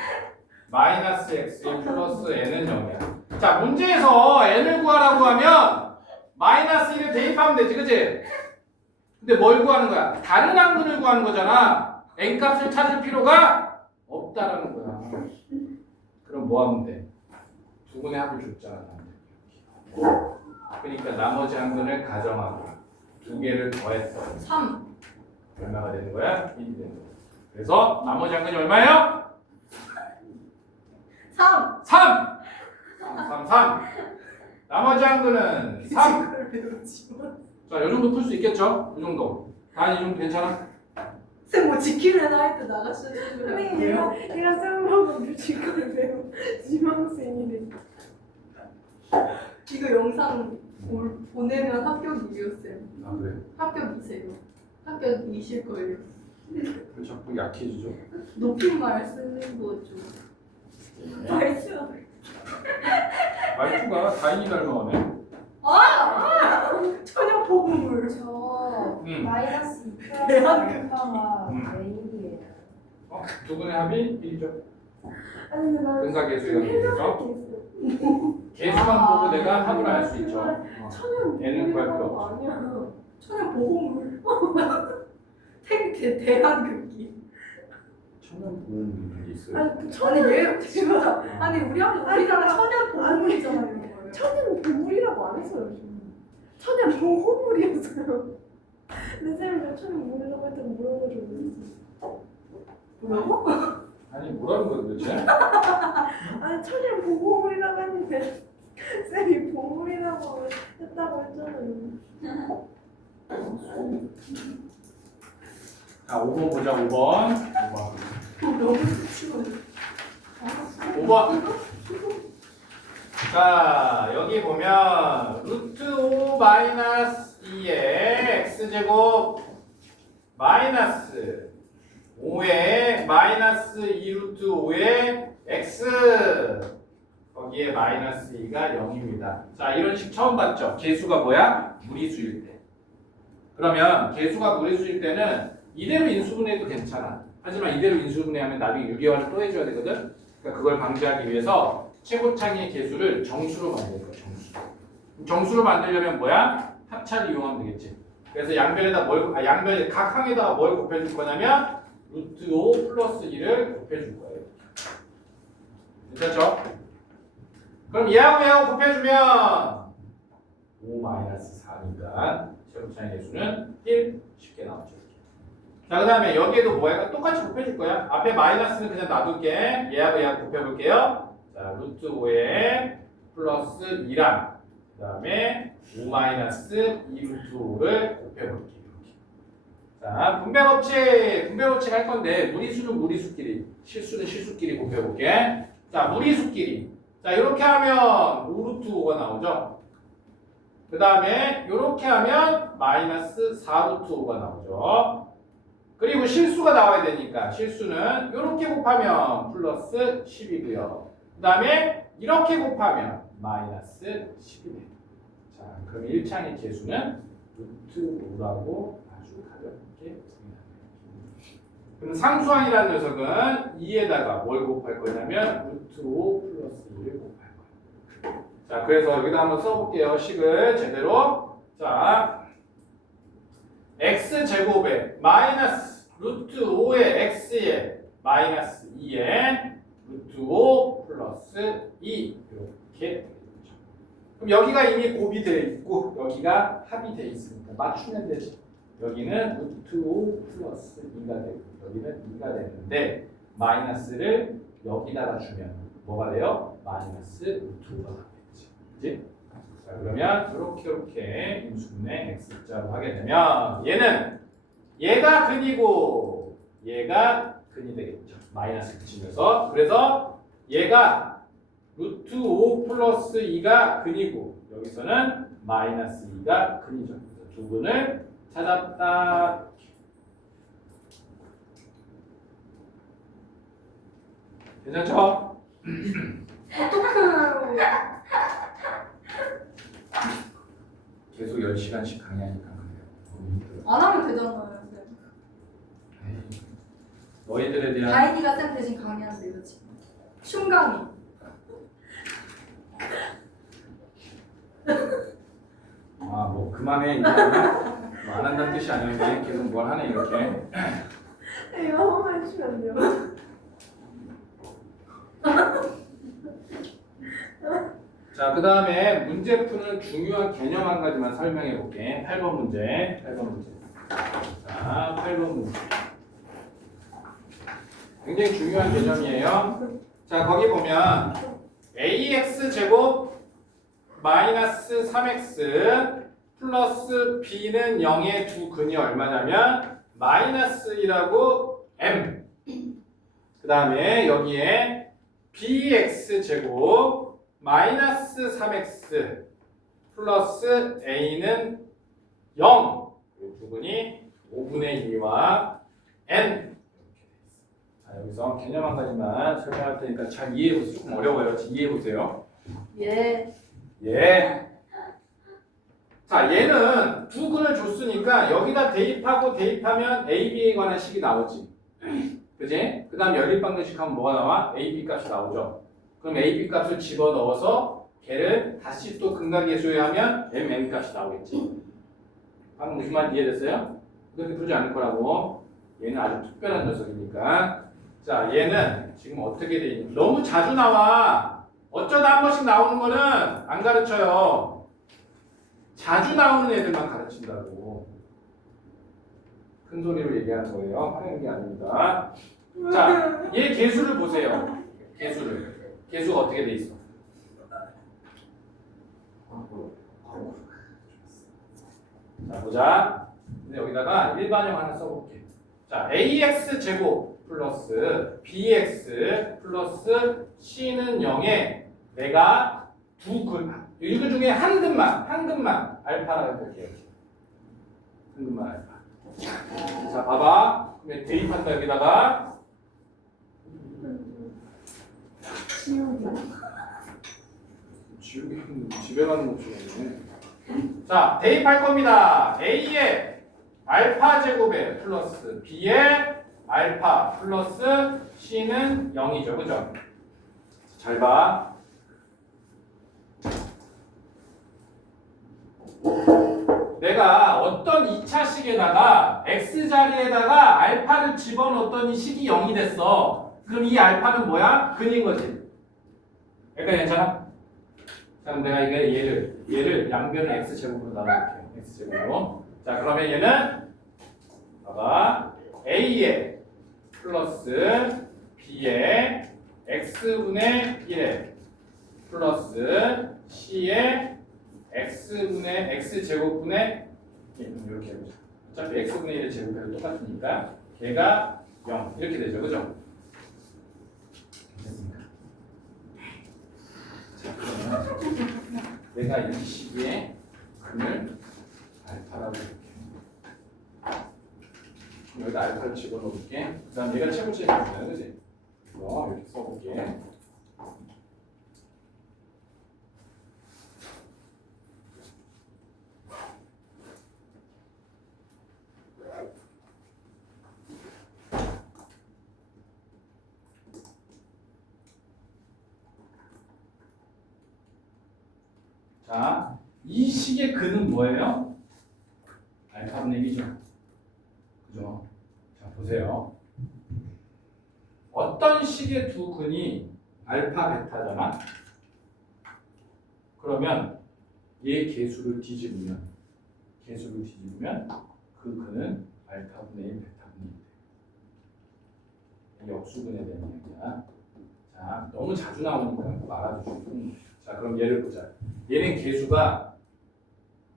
마이너스 x 플러스 n은 0이야. 자, 문제에서 n을 구하라고 하면 마이너스 1을 대입하면 되지, 그치? 근데 뭘 구하는 거야? 다른 한근을 구하는 거잖아. n 값을 찾을 필요가 없다라는 거야. 그럼 뭐 하면 돼? 두 분의 합을 줬잖아. 그러니까 나머지 한근을 가정하고 두 개를 더했어. 3. 얼마가 되는 거야? 1이 되는 거야. 그래서 나머지 한근이 얼마예요? 3. 3! 3. 나머지 한근은 3. 이걸 배우지만. 자, 이 정도 풀 수 있겠죠? 이 정도. 다이 정도 괜찮아? 쌤뭐 지키려나 할 때 나가시는 선생님 얘가 쌤하고 뮤지컬 배우 지망생이네. 이거 영상 보내면 합격이에요, 쌤. 아, 그래? 합격이세요. 합격이실 거예요. 왜 자꾸 약해지죠? 높임말 쓰는 거죠. 말씀. 말투가 다인이 닮아오네. 천연 보물. 저 응. 마이너스 2 플러스 대박. 알파가 응. A이에요. 두 분의 합이 1이죠. 아니 근데 나 근사계수의 해명할 합이죠. 게 있어. 계수만 보고 내가 합을 알 수 있죠. 천연 얘는 구할 필요 보물이라고 없죠. 아니야. 천연 보호물. 대한극기. 천연 보는 게 있어요. 아니 그 아니 천연 얘 진짜 아니 우리나라 천연 보호물이잖아요. 이거를. 천연 보물이라고 안 했어요 지금. 천연 보호물이었어요. 내 쌤이 저 천연 보물이라고 했다고 물어봐주고 있어. 뭐라고? 아니 뭐라는 거야 도대체? 아니 천일 보물이라고 했는데 쌤이 보물이라고 했다고 했잖아요. 자 5번 보자 5번. 너무 수치고. 5번. 자 여기 보면 루트 5 마이너스 2의 x제곱 마이너스 5의 마이너스 2 루트 5의 x 거기에 마이너스 2가 0입니다. 자 이런 식 처음 봤죠? 개수가 뭐야? 무리수일 때. 그러면 개수가 무리수일 때는 이대로 인수분해해도 괜찮아. 하지만 이대로 인수분해하면 나중에 유리화를 또 해줘야 되거든. 그러니까 그걸 방지하기 위해서 최고창의 개수를 정수로 만들 거야. 정수로 만들려면 뭐야? 합차를 이용하면 되겠지. 그래서 양변에다 양변 각 항에다가 뭘 곱해줄 거냐면 루트 5 플러스 2를 곱해줄 거예요. 괜찮죠? 그럼 얘하고 곱해주면 5 마이너스 4니까 최고차의 개수는 1 쉽게 나오죠. 자, 그 다음에 여기에도 뭐야? 똑같이 곱해줄 거야. 앞에 마이너스는 그냥 놔둘게. 얘하고 곱해볼게요. 자, 루트 5에 플러스 2랑 그 다음에 5 마이너스 2 루트 5를 곱해볼게요. 자, 분배법칙 할 건데 무리수는 무리수끼리, 실수는 실수끼리 곱해볼게. 자, 무리수끼리. 자, 이렇게 하면 5 루트 5가 나오죠. 그 다음에 이렇게 하면 마이너스 4 루트 5가 나오죠. 그리고 실수가 나와야 되니까 실수는 이렇게 곱하면 플러스 10이고요. 그 다음에 이렇게 곱하면 마이너스 10이네요. 자, 그럼 1창의 개수는 루트 5라고 아주 가볍게 정의합니다. 그럼 상수항이라는 녀석은 2에다가 뭘 곱할 거냐면 루트 5 플러스 2를 곱할 거예요. 자, 그래서 여기다 한번 써볼게요. 식을 제대로. 자, x제곱에 마이너스 루트 5의 x에 마이너스 2에 루트 5 플러스 2 이렇게 되겠죠. 그럼 여기가 이미 곱이 되어 있고 여기가 합이 되어 있으니까 맞추면 되지. 여기는 루트 5 플러스 2가 되고 여기는 2가 되는데 마이너스를 여기다가 주면 뭐가 돼요? 마이너스 루트 5가 되겠지. 그치? 자, 그러면 이렇게 인수분해 x자로 하게 되면 얘가 근이고 얘가 근이 되겠죠. 마이너스 붙이면서. 그래서 얘가 루트 5 플러스 2가 근이고 여기서는 마이너스 2가 근이죠. 그래서 두 근을 찾았다. 괜찮죠? 계속 10시간씩 강의하니까 그래요. 너무 힘들어요. 안 하면 되잖아요, 쌤. 에이, 너희들에 대한 다인이가 쌤 대신 강의하는데요, 지금. 흉강의. 뭐 그만해 이제 뭐안 한다는 뜻이 아니었는데 계속 뭘 하네 이렇게. 이거 한 번만 해주시면 안 돼요? 자, 그 다음에 문제 푸는 중요한 개념 한 가지만 설명해 볼게. 8번 문제. 자, 8번 문제. 굉장히 중요한 개념이에요. 자, 거기 보면 ax 제곱 마이너스 3x 플러스 b는 0의 두 근이 얼마냐면 마이너스 1하고 m. 그 다음에 여기에 bx 제곱 마이너스 3x 플러스 a는 0. 이 부분이 5분의 2와 n. 이렇게 돼 있어요. 자, 여기서 개념 한 가지만 설명할 테니까 잘 이해해 보세요. 조금 어려워요. 이해해 보세요. 예. 예. 자, 얘는 두 근을 줬으니까 여기다 대입하면 a, b에 관한 식이 나오지. 그지? 그 다음 연립방정식 하면 뭐가 나와? a, b 값이 나오죠. 그럼 a, b 값을 집어넣어서 걔를 다시 또 근각계수에 하면 m, n 값이 나오겠지. 방금 무슨 말 이해됐어요? 그렇게 풀지 않을 거라고. 얘는 아주 특별한 녀석이니까. 자, 얘는 지금 어떻게 돼 있냐? 너무 자주 나와. 어쩌다 한 번씩 나오는 거는 안 가르쳐요. 자주 나오는 애들만 가르친다고. 큰 소리로 얘기하는 거예요. 하는 게 아닙니다. 자, 얘 계수를 보세요. 계수가 어떻게 돼 있어? 자, 보자. 근데 여기다가 일반형 하나 써볼게. 자, ax 제곱 플러스 bx 플러스 c는 0에 내가 이거 중에 한 근만 알파라고 해볼게요. 한 근만 알파. 자, 봐봐. 그러면 대입한다 여기다가. 지우개 집에 가는 거 좋아하네. 자, 대입할 겁니다. a의 알파 제곱에 플러스 b의 알파 플러스 c는 0이죠. 그죠? 잘 봐. 내가 어떤 2차식에다가 x자리에다가 알파를 집어넣었더니 식이 0이 됐어. 그럼 이 알파는 뭐야? 근인 거지. 그러니까 괜찮아? 그럼 내가 얘를 양변을 x제곱으로 나눠볼게요. x제곱으로. 자, 그러면 얘는 봐봐. a의 플러스 b의 x분의 1의 플러스 c의 x분의 x제곱분의 이렇게 해보자. 어차피 x분의 1의 제곱해도 똑같으니까 걔가 0 이렇게 되죠. 그죠? 됐습니까? 자, 그러면 내가 이 식의 근을 알파라고 볼게. 여기다 알파를 집어넣을게. 그 다음 얘가 최고치니까 그지? 이렇게 써볼게. 자, 이 식의 근은 뭐예요? 알파분의 1이죠. 그죠? 자, 보세요. 어떤 식의 두 근이 알파, 베타잖아? 그러면 얘 계수를 뒤집으면 그 근은 알파분의 1, 베타분의 1. 역수근에 대한 얘기야. 자, 너무 자주 나오니까 알아두시고. 자, 그럼 얘를 보자. 얘는 계수가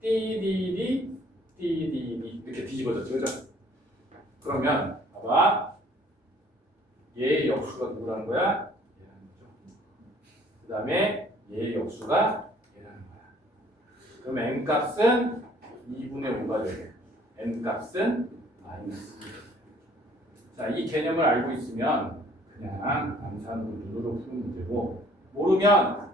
띠디디 이렇게 뒤집어졌죠, 그죠? 그러면 봐봐, 얘의 역수가 누구라는 거야? 얘라는 거죠. 그 다음에 얘의 역수가 얘라는 거야. 그럼 n 값은 2분의 5가 되게. n 값은 마이너스 2. 자, 이 개념을 알고 있으면 그냥 암산으로 눈으로 푸는 문제고, 모르면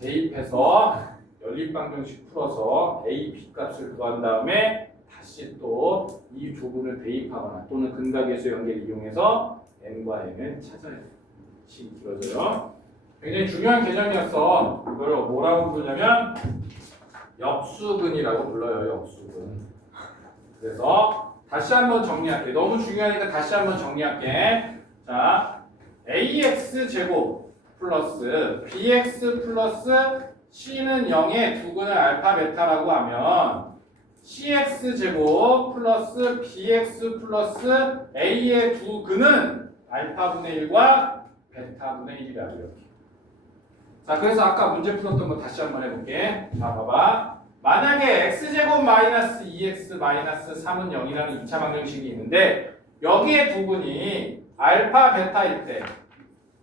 대입해서 연립방정식 풀어서 a, b 값을 구한 다음에 다시 또 이 조분을 대입하거나 또는 근각계수 연계를 이용해서 n과 n을 찾아야 돼요. 식이 길어져요. 굉장히 중요한 개념이었어. 이걸 뭐라고 부르냐면 역수근이라고 불러요. 역수근. 그래서 다시 한번 정리할게. 너무 중요하니까 다시 한번 정리할게. 자, ax 제곱 플러스 bx 플러스 c는 0의 두 근을 알파 베타라고 하면 cx 제곱 플러스 bx 플러스 a의 두 근은 알파분의 1과 베타분의 1이라고 이렇게. 자, 그래서 아까 문제 풀었던 거 다시 한번 해볼게. 자, 봐봐. 만약에 x제곱 마이너스 2x 마이너스 3은 0이라는 2차 방정식이 있는데 여기에 두 근이 알파 베타일 때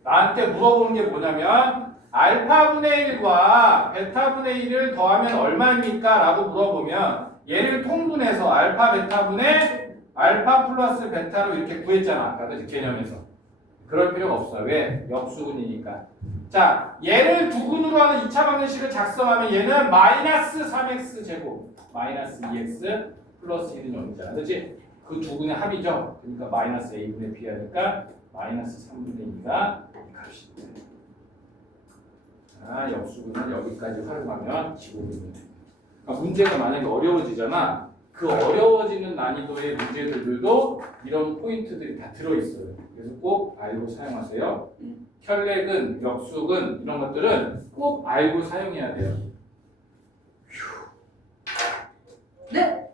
나한테 물어보는 게 뭐냐면 알파분의 1과 베타분의 1을 더하면 얼마입니까? 라고 물어보면 얘를 통분해서 알파 베타분의 알파 플러스 베타로 이렇게 구했잖아. 아까 그 개념에서. 그럴 필요가 없어요. 왜? 역수근이니까. 자, 얘를 두 근으로 하는 2차 방정식을 작성하면 얘는 마이너스 3x 제곱 마이너스 2x 플러스 1은 0이잖아. 그렇지? 그 두 근의 합이죠. 그러니까 마이너스 a분의 b 하니까 마이너스 3분의 2가 이 값이 돼. 자, 역수근을 여기까지 활용하면 지고있는 돼. 그러니까 문제가 만약에 어려워지잖아. 그 어려워지는 난이도의 문제들도 이런 포인트들이 다 들어있어요. 그래서 꼭 알고 사용하세요. 혈액은, 역수근 이런 것들은 꼭 알고 사용해야 돼요. 네.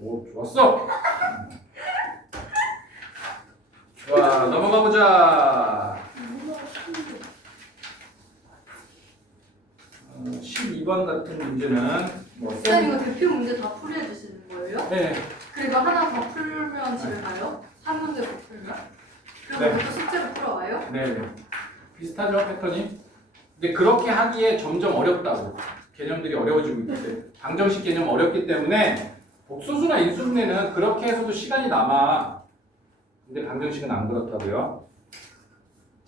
오, 좋았어. 자, 넘어가 보자. 12번 같은 문제는 뭐 쌤 이거 대표 문제 다 풀이해 주시는 거예요? 네. 그리고 하나 더 풀면 집에 가요? 3문제 더 풀면? 그럼 네. 그것도 숙제로 풀어와요? 네. 비슷하죠, 패턴이? 근데 그렇게 하기에 점점 어렵다고. 개념들이 어려워지고 있기 때문에. 방정식 개념 어렵기 때문에 복소수나 인수분해는 그렇게 해서도 시간이 남아. 근데 방정식은 안 그렇다고요.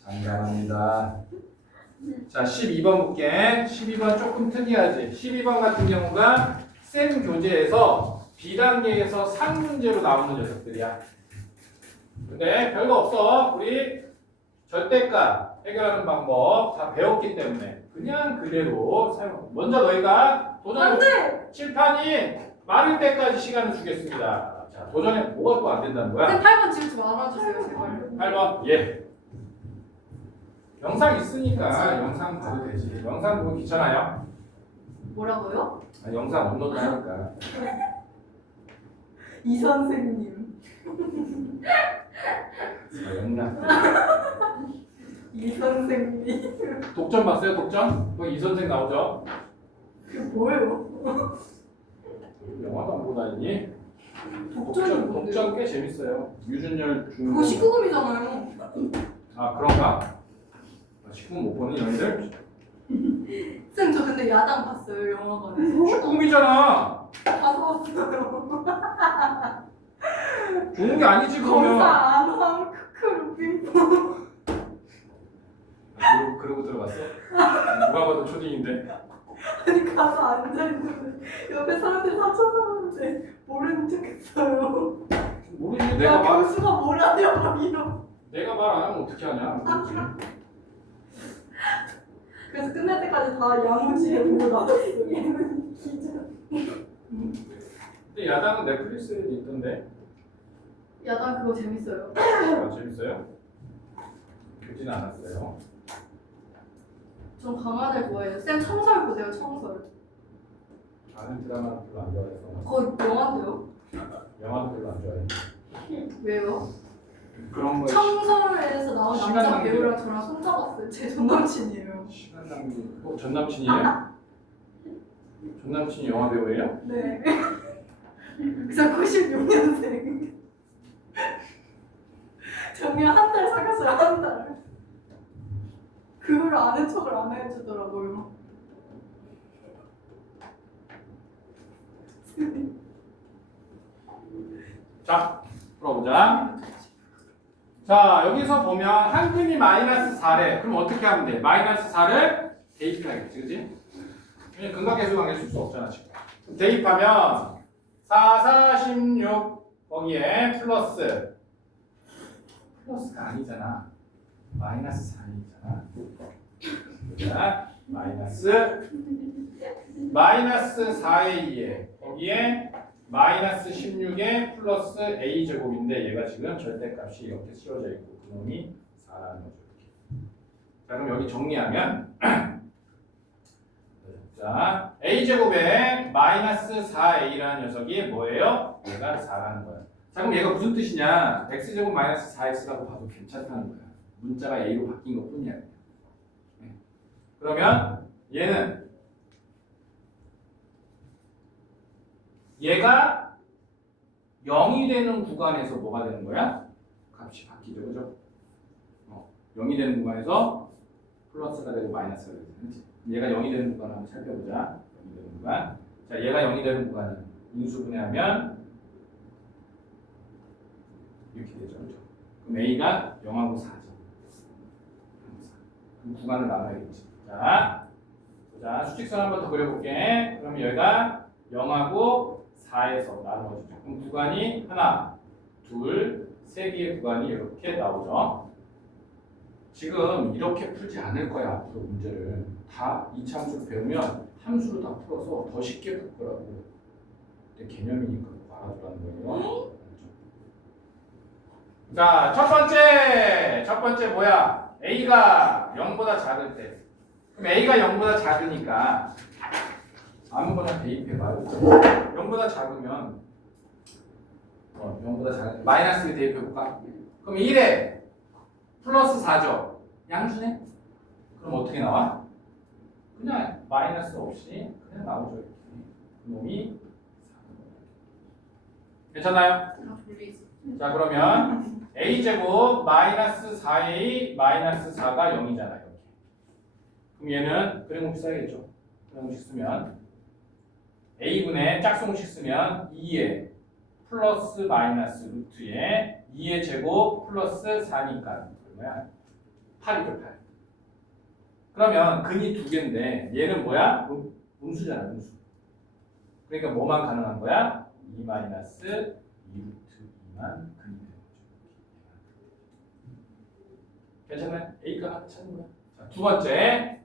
장담합니다. 자, 12번 볼게. 12번 조금 특이하지. 12번 같은 경우가 쌤 교재에서 B단계에서 상문제로 나오는 녀석들이야. 근데 별거 없어. 우리 절대값 해결하는 방법 다 배웠기 때문에 그냥 그대로 사용. 먼저 너희가 도전 칠판이 마를 때까지 시간을 주겠습니다. 자, 도전에 뭐가 또 안 된다는 거야? 쌤 8번 지우지 말아주세요 제발. 8번. 예. 영상 있으니까 영상 봐도 되지. 영상 보기 귀찮아요? 뭐라고요? 아, 영상 업로드 하니까. 이 선생님. 아, 영상. 이 선생님. 독점 봤어요? 독점? 거기 이 선생 나오죠? 그게 뭐예요? 영화도 안 보고 다니니? 독점이 뭔데요? 독점 꽤 재밌어요. 유준열 중. 그거 19금이잖아요. 아, 그런가? 19금 못 보는 연희들? 쌤 저 근데 야당 봤어요 영화관에서. 19금이잖아. 가서 왔어요. 좋은 게 아니지 검사 그러면. 안 함. 크크 루빙. 그러고 들어갔어? 누가 봐도 초딩인데. 아니 가서 앉아있는데 옆에 사람들이 다 쳐다보는데 모르는 척했어요. 모르지. 야 교수가 뭐라냐 막 이러. 내가 말 안 하면 어떻게 하냐. 모르지. 그래서 끝날 때까지 다 야무지게 보고 나왔어요. 얘는 기자. 근데 야당은 넷플릭스에도 있던데. 야당 그거 재밌어요. 아, 재밌어요? 보지는 않았어요. 전 강한을 좋아해요. 쌤 청설 보세요 청설. 아는 드라마 별로 안 좋아해서. 그거 영화인데요? 영화도 별로 안 좋아해. 왜요? 그런 거에 청설에서 나온 시간 남자 낭비. 배우랑 저랑 손잡았어요. 제 전남친이에요. 시간 낭비. 전 남친이에요? 전 남친이 영화 배우예요? 네. 그래서 96년생. 정말 한 달 사귀었어요 한 달. 그걸 아는 척을 안 해주더라고요. 자, 풀어보자. 자, 여기서 보면 한근이 마이너스 4래. 그럼 어떻게 하면 돼? 마이너스 4를 대입해야겠지, 그지? 왜냐면 근각계수 관계 쓸 수 없잖아, 지금. 그럼 대입하면 4, 4, 16 거기에 플러스가 아니잖아. 마이너스 4이잖아. 그러니까 마이너스 4의 2에 거기에 마이너스 16에 플러스 a제곱인데 얘가 지금 절대값이 이렇게 씌워져 있고 그놈이 4라는 거죠. 이렇게. 자, 그럼 여기 정리하면 자, a제곱에 마이너스 4a라는 녀석이 뭐예요? 얘가 4라는 거야. 자, 그럼 얘가 무슨 뜻이냐? x제곱 마이너스 4x라고 봐도 괜찮다는 거야. 문자가 a로 바뀐 것 뿐이야. 네. 그러면 얘가 0이 되는 구간에서 뭐가 되는 거야? 값이 바뀌죠, 그죠? 0이 되는 구간에서 플러스가 되고 마이너스가 되고 그렇지? 얘가 0이 되는 구간을 한번 살펴보자. 0이 되는 구간. 자, 얘가 0이 되는 구간은 인수분해하면 이렇게 되죠, 그죠? 그럼 a가 0하고 4죠. 그럼 구간을 나눠야겠지. 자, 보자. 수직선 한번 더 그려볼게. 그럼 여기가 0하고 4에서 나누어지죠. 그럼 구간이 하나, 둘, 세 개의 구간이 이렇게 나오죠. 지금 이렇게 풀지 않을 거야. 앞으로 문제를 다 이차함수를 배우면 함수로 다 풀어서 더 쉽게 풀 거라고. 근데 개념이니까 알아두라는 거예요. 자, 첫 번째 뭐야? a가 0보다 작을 때. 그럼 a가 0보다 작으니까 아무거나 대입해봐요. 0보다 작으면 0보다 작으면 마이너스를 대입해볼까? 그럼 1에 플러스 4죠. 양수네? 그럼 어떻게 나와? 그냥 마이너스 없이 그냥 나오죠. 이렇게. 놈이 4. 괜찮아요? 아 졸리지. 자 그러면 a제곱 마이너스 4a 마이너스 4가 0이잖아요. 이렇게. 그럼 얘는 그래공식 써야겠죠. 그래공식 쓰면 a분의 짝수공식 쓰면 2의 플러스 마이너스 루트에 2의 제곱 플러스 4니까 얼마야? 8이죠. 8. 그러면 근이 두 개인데 얘는 뭐야? 음수잖아. 음수. 그러니까 뭐만 가능한 거야? 2 마이너스 2루트 2만 근이 되는 거죠. 괜찮아요? A가 찾는 거야. 자, 두 번째.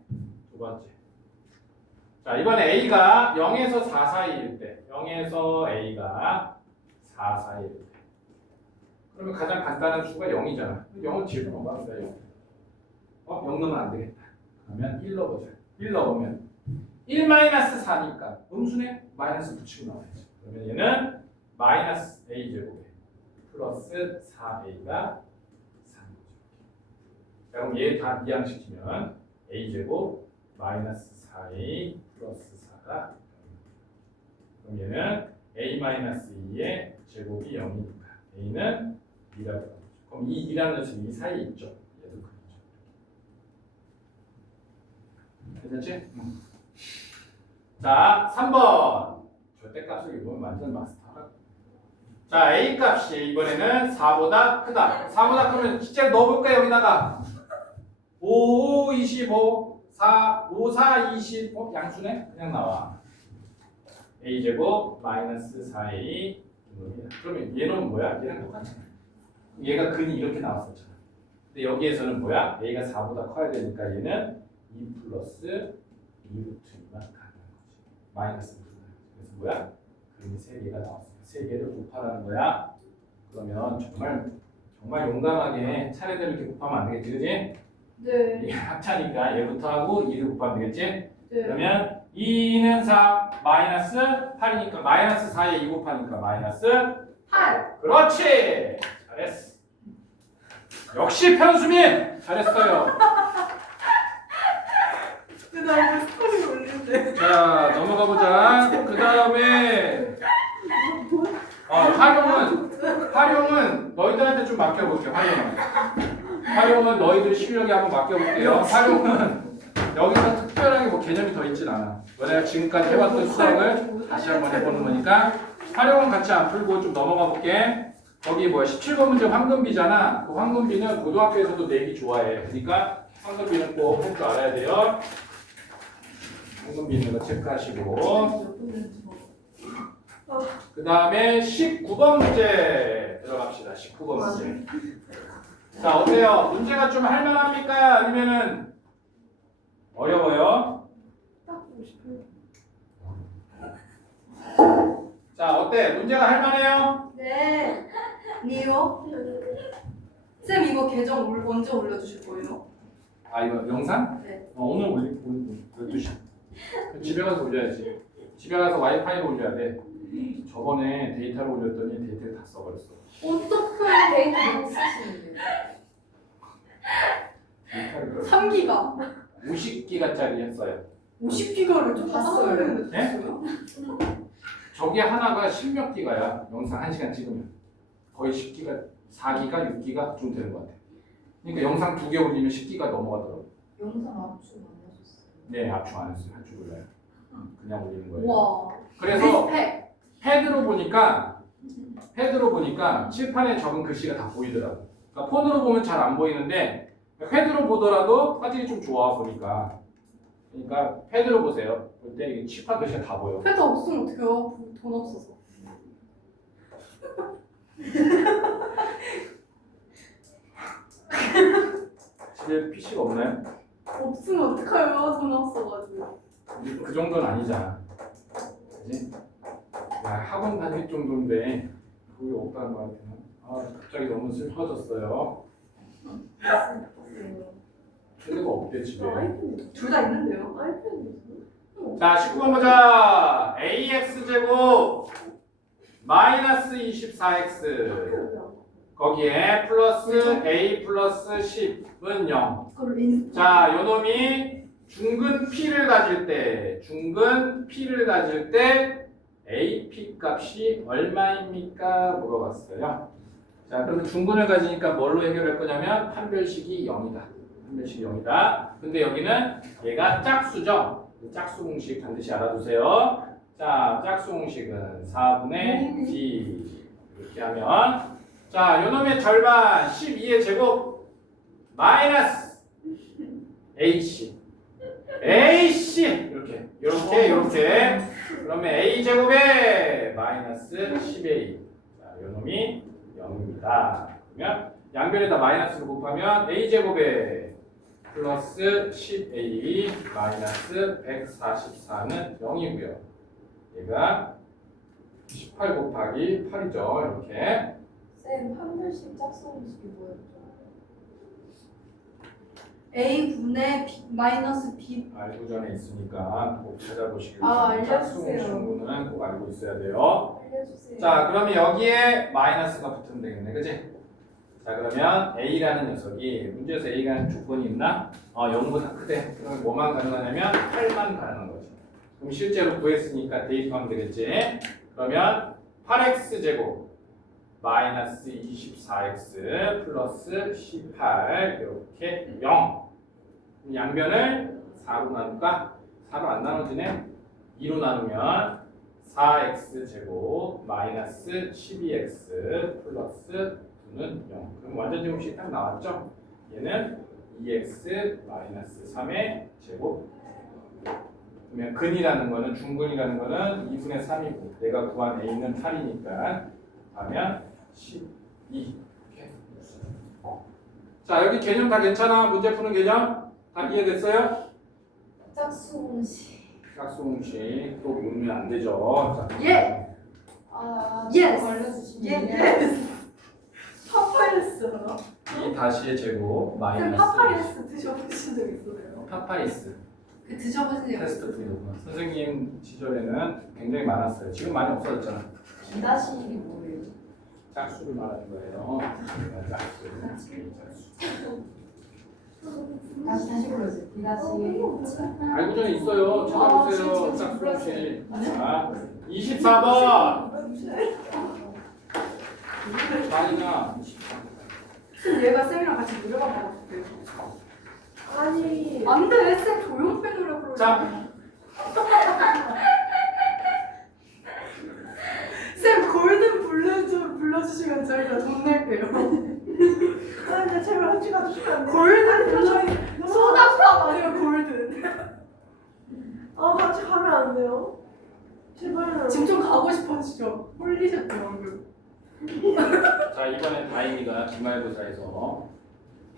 자, 이번에 A가 0에서 4 사이일 때, 0에서 A가 4 사이일 때. 그러면 가장 간단한 수가 0이잖아. 0은 제일 넘어갑니다. 0. 0 넣으면 안 되겠다. 그러면 1 넣어보자. 1 넣으면 1 마이너스 4니까 음수네? 마이너스 붙이고 나와야지. 그러면 얘는 마이너스 a제곱에 플러스 4a가 3이죠. 자, 그럼 얘 다 이항시키면 a제곱 마이너스 4a 플러스 4가 0. 그럼 얘는 a 마이너스 2의 제곱이 0이니까 a는 2라고 하죠. 그럼 이 2라는 녀석이 이 사이에 있죠. 얘도 그렇죠. 괜찮지? 자, 3번. 절대값을 이번엔 완전 마스터하라. 자, A 값이 이번에는 4보다 크다. 4보다 크면 진짜 넣어볼까 여기다가 5, 25, 4, 5, 4, 20 양수네? 그냥 나와. A제곱 마이너스 4A 그러면 얘는 뭐야? 얘랑 똑같잖아. 얘가 근이 이렇게 나왔었잖아. 근데 여기에서는 뭐야? A가 4보다 커야 되니까 얘는 2 플러스 2루트만 가는 거지. 마이너스 루트. 그래서 뭐야? 근이 3개가 나왔어. 3개를 곱하라는 거야. 그러면 정말 용감하게 차례대로 이렇게 곱하면 안 되겠지, 그지? 네. 이게 합차니까 얘부터 하고 2를 곱하면 되겠지? 네. 그러면 2는 4 마이너스 8이니까 마이너스 4에 2 곱하니까 마이너스 8. 그렇지! 잘했어. 역시 편수민! 잘했어요. 나 이거 스토리 올린대. 자, 넘어가 보자. 그 다음에 활용은 너희들한테 좀 맡겨볼게요. 활용은 너희들 실력에 한번 맡겨볼게요. 활용은 여기서 특별하게 뭐 개념이 더 있진 않아. 너네가 지금까지 해봤던 수학을 다시 한번 해보는 거니까 활용은 같이 안 풀고 좀 넘어가 볼게. 거기 뭐야 17번 문제 황금비잖아. 그 황금비는 고등학교에서도 내기 좋아해. 그러니까 황금비는 꼭 할 줄 알아야 돼요. 황금비 있는 거 체크하시고 그 다음에 19번 문제 들어갑시다. 19번 문제. 자 어때요? 문제가 좀 할만합니까? 아니면은 어려워요? 딱 보고 싶어요. 자 어때? 문제가 할만해요? 네. 니요? 쌤 이거 계정 언제 올려주실 거예요? 아 이거 영상? 네. 오늘 올릴 12시. 집에 가서 올려야지. 집에 가서 와이파이로 올려야 돼. 저번에 데이터로 올렸더니 데이터를 다 써버렸어. 어떡해. 데이터 너무 쓰시는데. 데이터를 3기가. 50기가짜리 했어요. 50기가를 좀 봤어요. 네? 저게 하나가 10몇 기가야. 영상 1시간 찍으면. 거의 10기가, 4기가, 6기가 좀 되는 것 같아. 그러니까 영상 2개 올리면 10기가 넘어가더라고. 영상 압축 안 하셨어요? 네, 압축 안 했어요. 할 줄 몰라요. 그냥 올리는 거예요. 와. 그래서 리스펙. 패드로 보니까 칠판에 적은 글씨가 다 보이더라고. 그러니까 폰으로 보면 잘 안 보이는데 패드로 보더라도 화질이 좀 좋아 보니까. 그러니까 패드로 보세요. 볼 때 칠판 글씨가 다 보여. 패드 없으면 어떡해요? 돈 없어서. 집에 PC가 없나요? 없으면 어떡해요? 돈 없어가지고. 그 정도는 아니잖아. 그지? 야, 학원 다닐 정도인데 그게 없다는 말이야. 아, 갑자기 너무 슬퍼졌어요. 패드가 없대 집에. 아이패드. 둘 다 있는데요? 아이패드 있어요? 자, 19번 보자. AX 제곱 마이너스 24X. 거기에 플러스 a 플러스 10은 0. 그걸 인. 자, 요놈이 중근 P를 가질 때 AP 값이 얼마입니까? 물어봤어요. 자, 그러면 중근을 가지니까 뭘로 해결할 거냐면 판별식이 0이다. 판별식이 0이다. 근데 여기는 얘가 짝수죠. 짝수 공식 반드시 알아두세요. 자, 짝수 공식은 4분의 D 이렇게 하면 자, 요놈의 절반 12의 제곱 마이너스 AC 이렇게 그러면 A 제곱에 마이너스 10A 자, 요놈이 0입니다. 그러면 양변에다 마이너스를 곱하면 A 제곱에 플러스 10A 마이너스 144는 0이고요. 얘가 18 곱하기 8이죠. 이렇게 쌤 판별식 짝수 공식이 뭐였죠? A 분의 B 마이너스 B. 알고 전에 있으니까 꼭 찾아보시길 아, 바랍니다. 알려주세요. 짝수공식은 꼭 알고 있어야 돼요. 알려주세요. 자, 그러면 여기에 마이너스가 붙으면 되겠네, 그지? 자, 그러면 A라는 녀석이 문제에서 A라는 조건이 있나? 0보다 크대. 그러면 뭐만 가능하냐면 8만 가능한 거지. 그럼 실제로 구했으니까 대입하면 되겠지? 그러면 8x 제곱 마이너스 24x 플러스 18 이렇게 0. 양변을 4로 나눌까? 4로 안 나눠지네. 2로 나누면 4x 제곱 마이너스 12x 플러스 2는 0. 그럼 완전 제곱식이 딱 나왔죠? 얘는 2x 마이너스 3의 제곱. 그러면 근이라는 거는 중근이라는 거는 2분의 3이고 내가 구한 a는 8이니까 하면 12. 이렇게. 자, 여기 개념 다 괜찮아? 문제 푸는 개념 다 이해됐어요? 짝수 공식. 짝수 공식 또 모르면 안 되죠. 자, 예. 아, Yes. 좀 알려주시면. 예. 파파이스. 2 다시의 제곱 쌤 마이너스 파파이스 드셔보신 적 있어요? 파파이스 그 드셔보신 적 테스트 있어요? 풀이구나. 선생님 시절에는 굉장히 많았어요. 지금 많이 없어졌잖아. 비다시일이 뭐예요? 짝수를 말하는 거예요. 짝수. 다시 불러주세요. 비다시일. 알고 전에 있어요. 찾아보세요. 진짜 짝수 공식. 몰랐어요. 자, 24번. 아니냐? 24번. 쌤 얘가 쌤이랑 같이 노래방 가고 싶대요. 아니. 안돼 쌤 조용히 노래 부르. 자, 쌤 골든 불러주시면 저희가 돈 낼게요. 아, 근데 제발 같이 가주시면 안 돼요? 골든 불러. 너무 소다팝 아니면 골든. 같이 가면 안 돼요? 제발. 지금 좀 가고 싶어지죠? 홀리셨죠 방금. 자 이번엔 다행이가 기말고사에서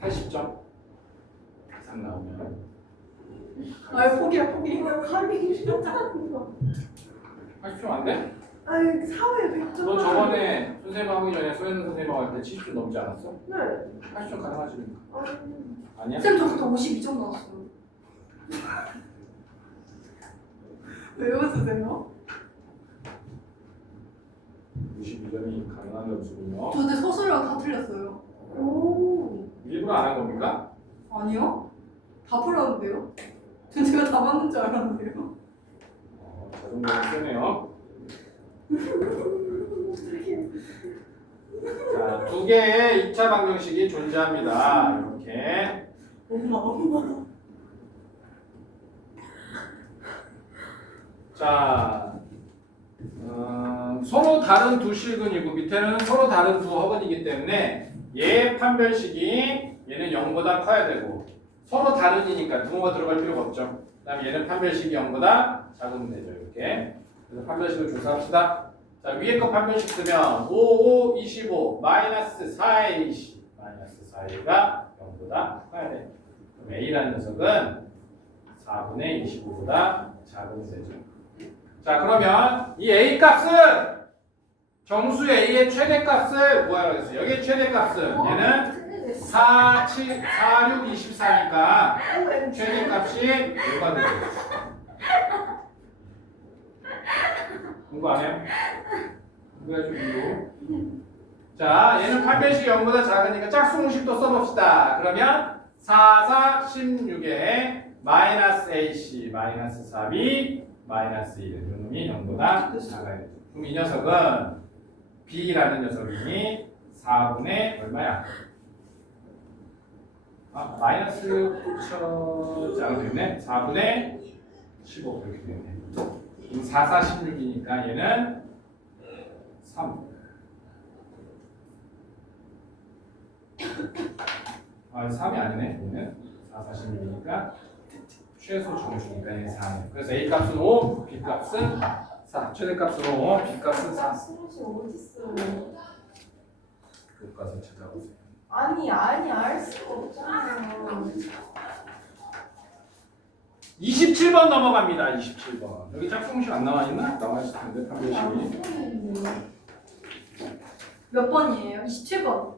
80점 이상 나오면 아유 포기야 포기. 감이 싫다는 거. 80점 안 돼? 아니, 사회 100점. 너 저번에 선생님 하기 전에 소연 선생님 할 때 70점 넘지 않았어? 네. 80점 가능하지? 아니. 아니야? 쌤 저부터 52점 나왔어요. 왜 웃으세요? 92점이 가능한 점수군요. 저 근데 서술형 다 틀렸어요. 오. 일부러 안 한 겁니까? 아니요? 다 풀었는데요? 전 제가 다 맞는 줄 알았는데요. 자존감이 세네요. 자, 두 개의 2차 방정식이 존재합니다. 이렇게. 엄마. 자, 서로 다른 두 실근이고 밑에는 서로 다른 두 허근이기 때문에 얘 판별식이 얘는 0보다 커야 되고 서로 다른이니까 부모가 들어갈 필요가 없죠. 그 다음에 얘는 판별식이 0보다 작으면 되죠. 이렇게. 그래서 판별식을 조사합시다. 자, 위에 거 판별식 쓰면 5, 5, 25, 마이너스 4A, 20, 마이너스 4A가 0보다 커야 돼. 그럼 A라는 녀석은 4분의 25보다 작으면 되죠. 자, 그러면 이 A 값은 정수 A의 최대값을 뭐하라고 했어요? 여기의 최대값은 얘는 4, 7, 4, 6, 24니까 최대값이 5가 되죠. 공부 안 해요? 공부해야지 공부. 자, 얘는 8배씩 0보다 작으니까 짝수공식도 써봅시다. 그러면 4, 4, 16에 마이너스 AC, 마이너스 4B, 마이너스 1. 이놈이 0보다 작아야 되죠. 그럼 이 녀석은 B라는 녀석이니 4분의 얼마야? 마이너스 붙여지 않아도 되네. 4분의 15 그렇게 되네. 그럼 4, 4, 16이니까 얘는 3. 3이 아니네. 얘는 4, 4, 16이니까 최소 정수니까 얘는 4네. 그래서 A 값은 5, B 값은 4. 최대값은 5, B 값은 4. 짝수공식 어딨어요? 그 가서 찾아보세요. 아니 알 수가 없잖아요. 27번 넘어갑니다. 27번. 여기 짝수공식 안 나와 있나? 나와 있을 텐데 안 판별식이. 보이는데. 몇 번이에요? 27번.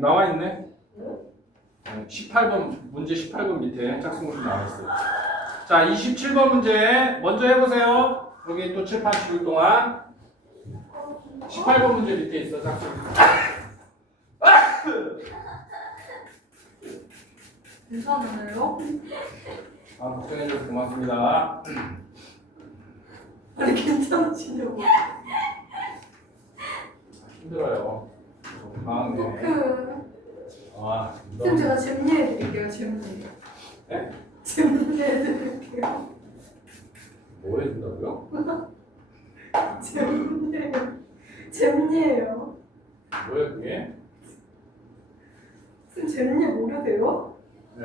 나와 있네. 18번 문제 18번 밑에 짝수공식 나와 있어요. 자, 27번 문제 먼저 해보세요. 여기 또 칠판 지울 동안 18번 문제 밑에 있어 짝수공식. 괜찮으세요? 걱정해줘서 고맙습니다. 아니 괜찮으시냐고. 힘들어요. 방학네. 쌤 제가 잼리해드릴게요. 잼리. 네? 잼리해드릴게요. 뭐 해준다고요? 잼리예요. 뭐야 그게? 쌤 잼리 모르세요? 네.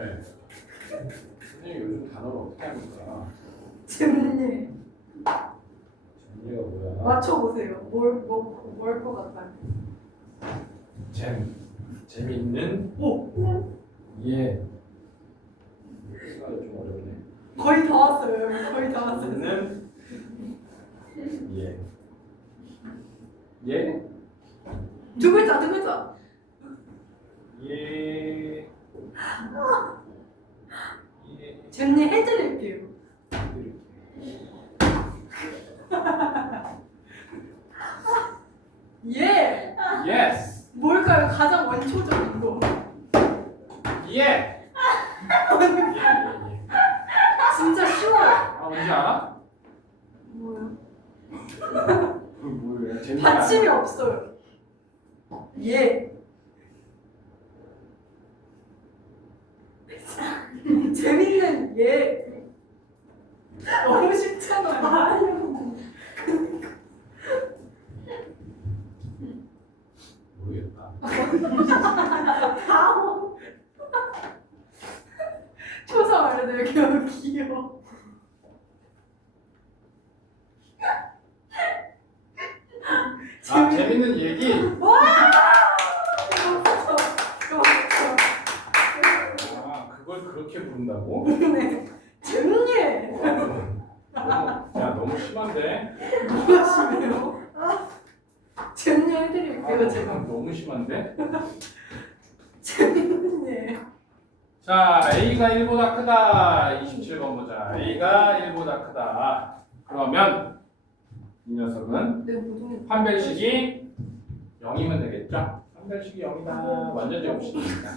선생님 요즘 단어를 어떻게 합니까? 잼리. 재미가 뭐야? 맞춰보세요. 뭘 것 같아요? 재미있는 오! 예. 수가 좀 어렵네. 거의 다 왔어요. 거의 다 왔어요. 재미있는 예. 예? 두 글자, 두 글자. 예. 예. 잼리 해드릴게요. 예! 예스. 뭘까요? 가장 원초적인 거. 예. 예. 진짜 쉬워요. 뭔지 알아? 뭐요? 뭐예요? 재밌지 받침이 않아? 없어요. 예. 재밌는 예. 너무 쉽잖아. 모르겠다. 초성 알려드릴게요. 귀여워. 재밌는 얘기. 와! 그걸 그렇게 부른다고? 네. 재밌네. 너무 심한데? 뭐가 심해요? 재밌네 해드릴게요. 제가. 너무 심한데? 재밌네. 자, A가 1보다 크다. 27번 보자. A가 1보다 크다. 그러면 이 녀석은 내가 무슨 판별식이 0이면 되겠죠? 판별식이 0이다. 완전 제곱식이니까.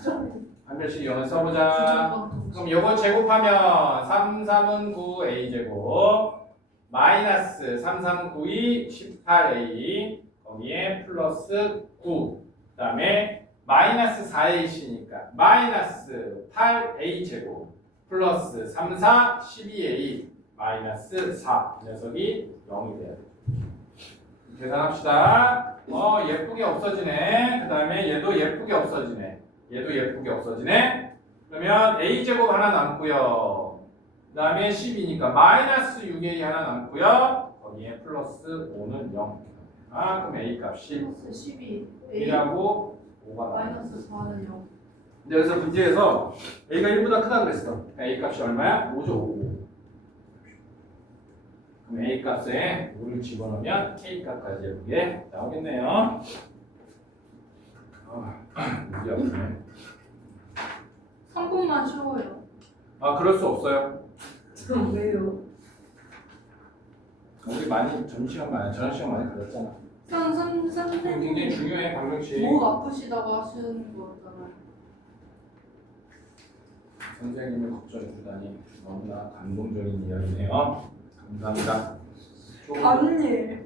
판별식 0을 써보자. 그럼 이거 제곱하면 3, 3은 9 A제곱 마이너스 3, 3은 9이 18A 거기에 플러스 9 그 다음에 마이너스 4AC니까 마이너스 8A제곱 플러스 3, 4, 12A 마이너스 4 이 녀석이 0이 돼야 돼. 계산합시다. 예쁘게 없어지네. 그 다음에 얘도 예쁘게 없어지네. 얘도 예쁘게 없어지네. 그러면 A제곱 하나 남고요. 그 다음에 10이니까 마이너스 6A 하나 남고요. 거기에 플러스 5는 0. 그럼 A 값이 12 1하고 5가 나와요. 마이너스 4는 0. 근데 여기서 문제에서 A가 1보다 크다 그랬어. A 값이 얼마야? 5죠. 5. 그럼 A 값에 5를 집어넣으면 K 값까지 예쁘게 나오겠네요. 문제 없네. 3분만 쉬워요. 그럴 수 없어요. 왜요? 우리 많이 저녁 시간 많이 가졌잖아. 굉장히 중요해 방정식. 목 아프시다고 하시는 거잖아요. 선생님을 걱정해 주다니 너무나 감동적인 이야기네요. 감사합니다. 아니.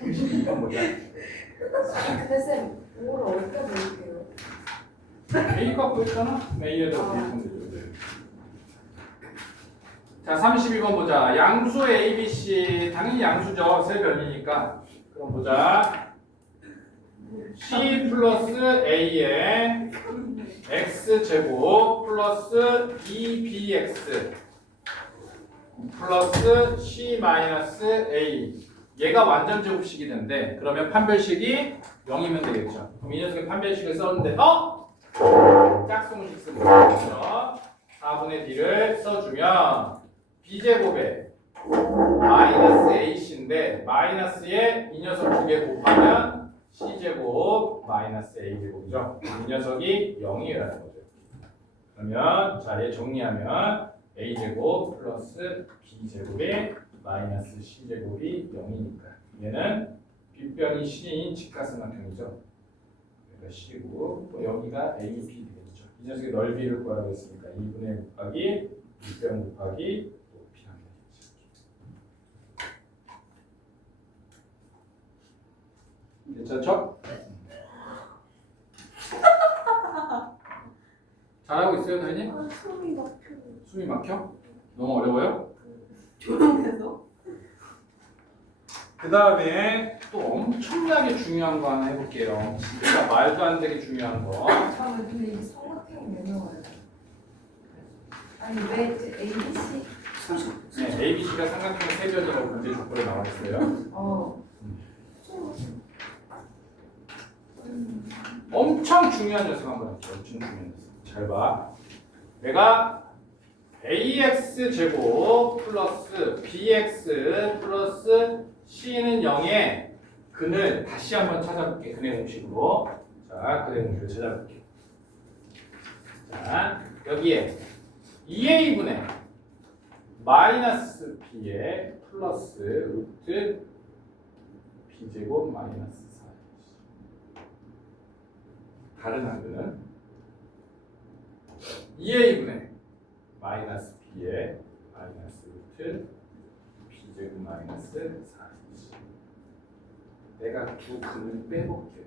32번 보자. 근데 쌤 5를 어디다 넣을게요? A 갖고 있잖아. A에다 대입하면 되죠. 자, 32번 보자. 양수 A, B, C. 당연히 양수죠. 세 변이니까. 그럼 보자. C 플러스 A에 X제곱 플러스 2BX 플러스 C 마이너스 A. 얘가 완전 제곱식이 된대. 그러면 판별식이 0이면 되겠죠. 그럼 이 녀석의 판별식을 썼는데, 짝수식 쓰고 있죠. 4분의 D를 써주면 B제곱에 마이너스 AC인데 마이너스에 이 녀석 두 개 곱하면 C제곱 마이너스 A제곱이죠. 이 녀석이 0이라는 거죠. 그러면 자, 얘 정리하면 A제곱 플러스 B제곱에 마이너스 C제곱이 0이니까 얘는 빗변이 C인 직가삼각형이죠. 그러니까 C고 또 여기가 A, B 되겠죠. 이 녀석의 넓이를 구하라고 했으니까 2분의 곱하기 빗변 곱하기 높이랑 되겠죠. 괜찮죠? 잘하고 있어요, 다현이? 아, 숨이 막혀. 숨이 막혀? 너무 어려워요? 조용해서. 그 다음에 또 엄청나게 중요한 거 하나 해볼게요. 진짜 말도 안 되게 중요한 거. 잠깐만 근데 이 삼각형이 왜 나와요? 아니 왜 이제 ABC? 네, ABC가 삼각형의 세변이라고 문제 조건에 나와 있어요. 엄청 중요한 녀석 한번 할게요. 엄청 중요한 녀석. 잘 봐. 내가 AX 제곱 플러스 BX 플러스 C는 0의 근을 다시 한번 찾아볼게. 근의 공식으로. 자, 근의 공식을 찾아볼게. 자, 여기에 2A분의 마이너스 B에 플러스 루트 B제곱 마이너스 4. 다른 한근은 2A분의 마이너스 B에 마이너스 루트 B제곱 마이너스 4. 내가 두 근을 빼볼게요.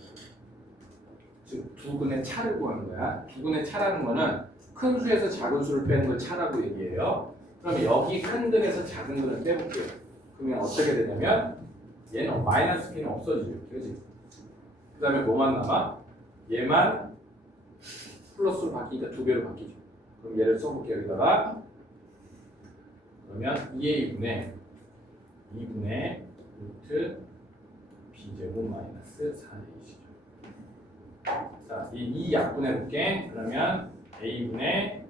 즉, 두 근의 차를 구하는 거야. 두 근의 차라는 거는 큰 수에서 작은 수를 빼는 걸 차라고 얘기해요. 그럼 여기 큰 근에서 작은 근을 빼볼게요. 그러면 어떻게 되냐면 얘는 마이너스 B는 없어지죠. 그렇지? 그 다음에 뭐만 남아? 얘만 플러스로 바뀌니까 두 배로 바뀌죠. 그럼 얘를 써볼게요. 여기다가 그러면 2A분의 2분의 루트 B제곱 마이너스 4A시죠. 자, 이 약분해볼게. 그러면 A분의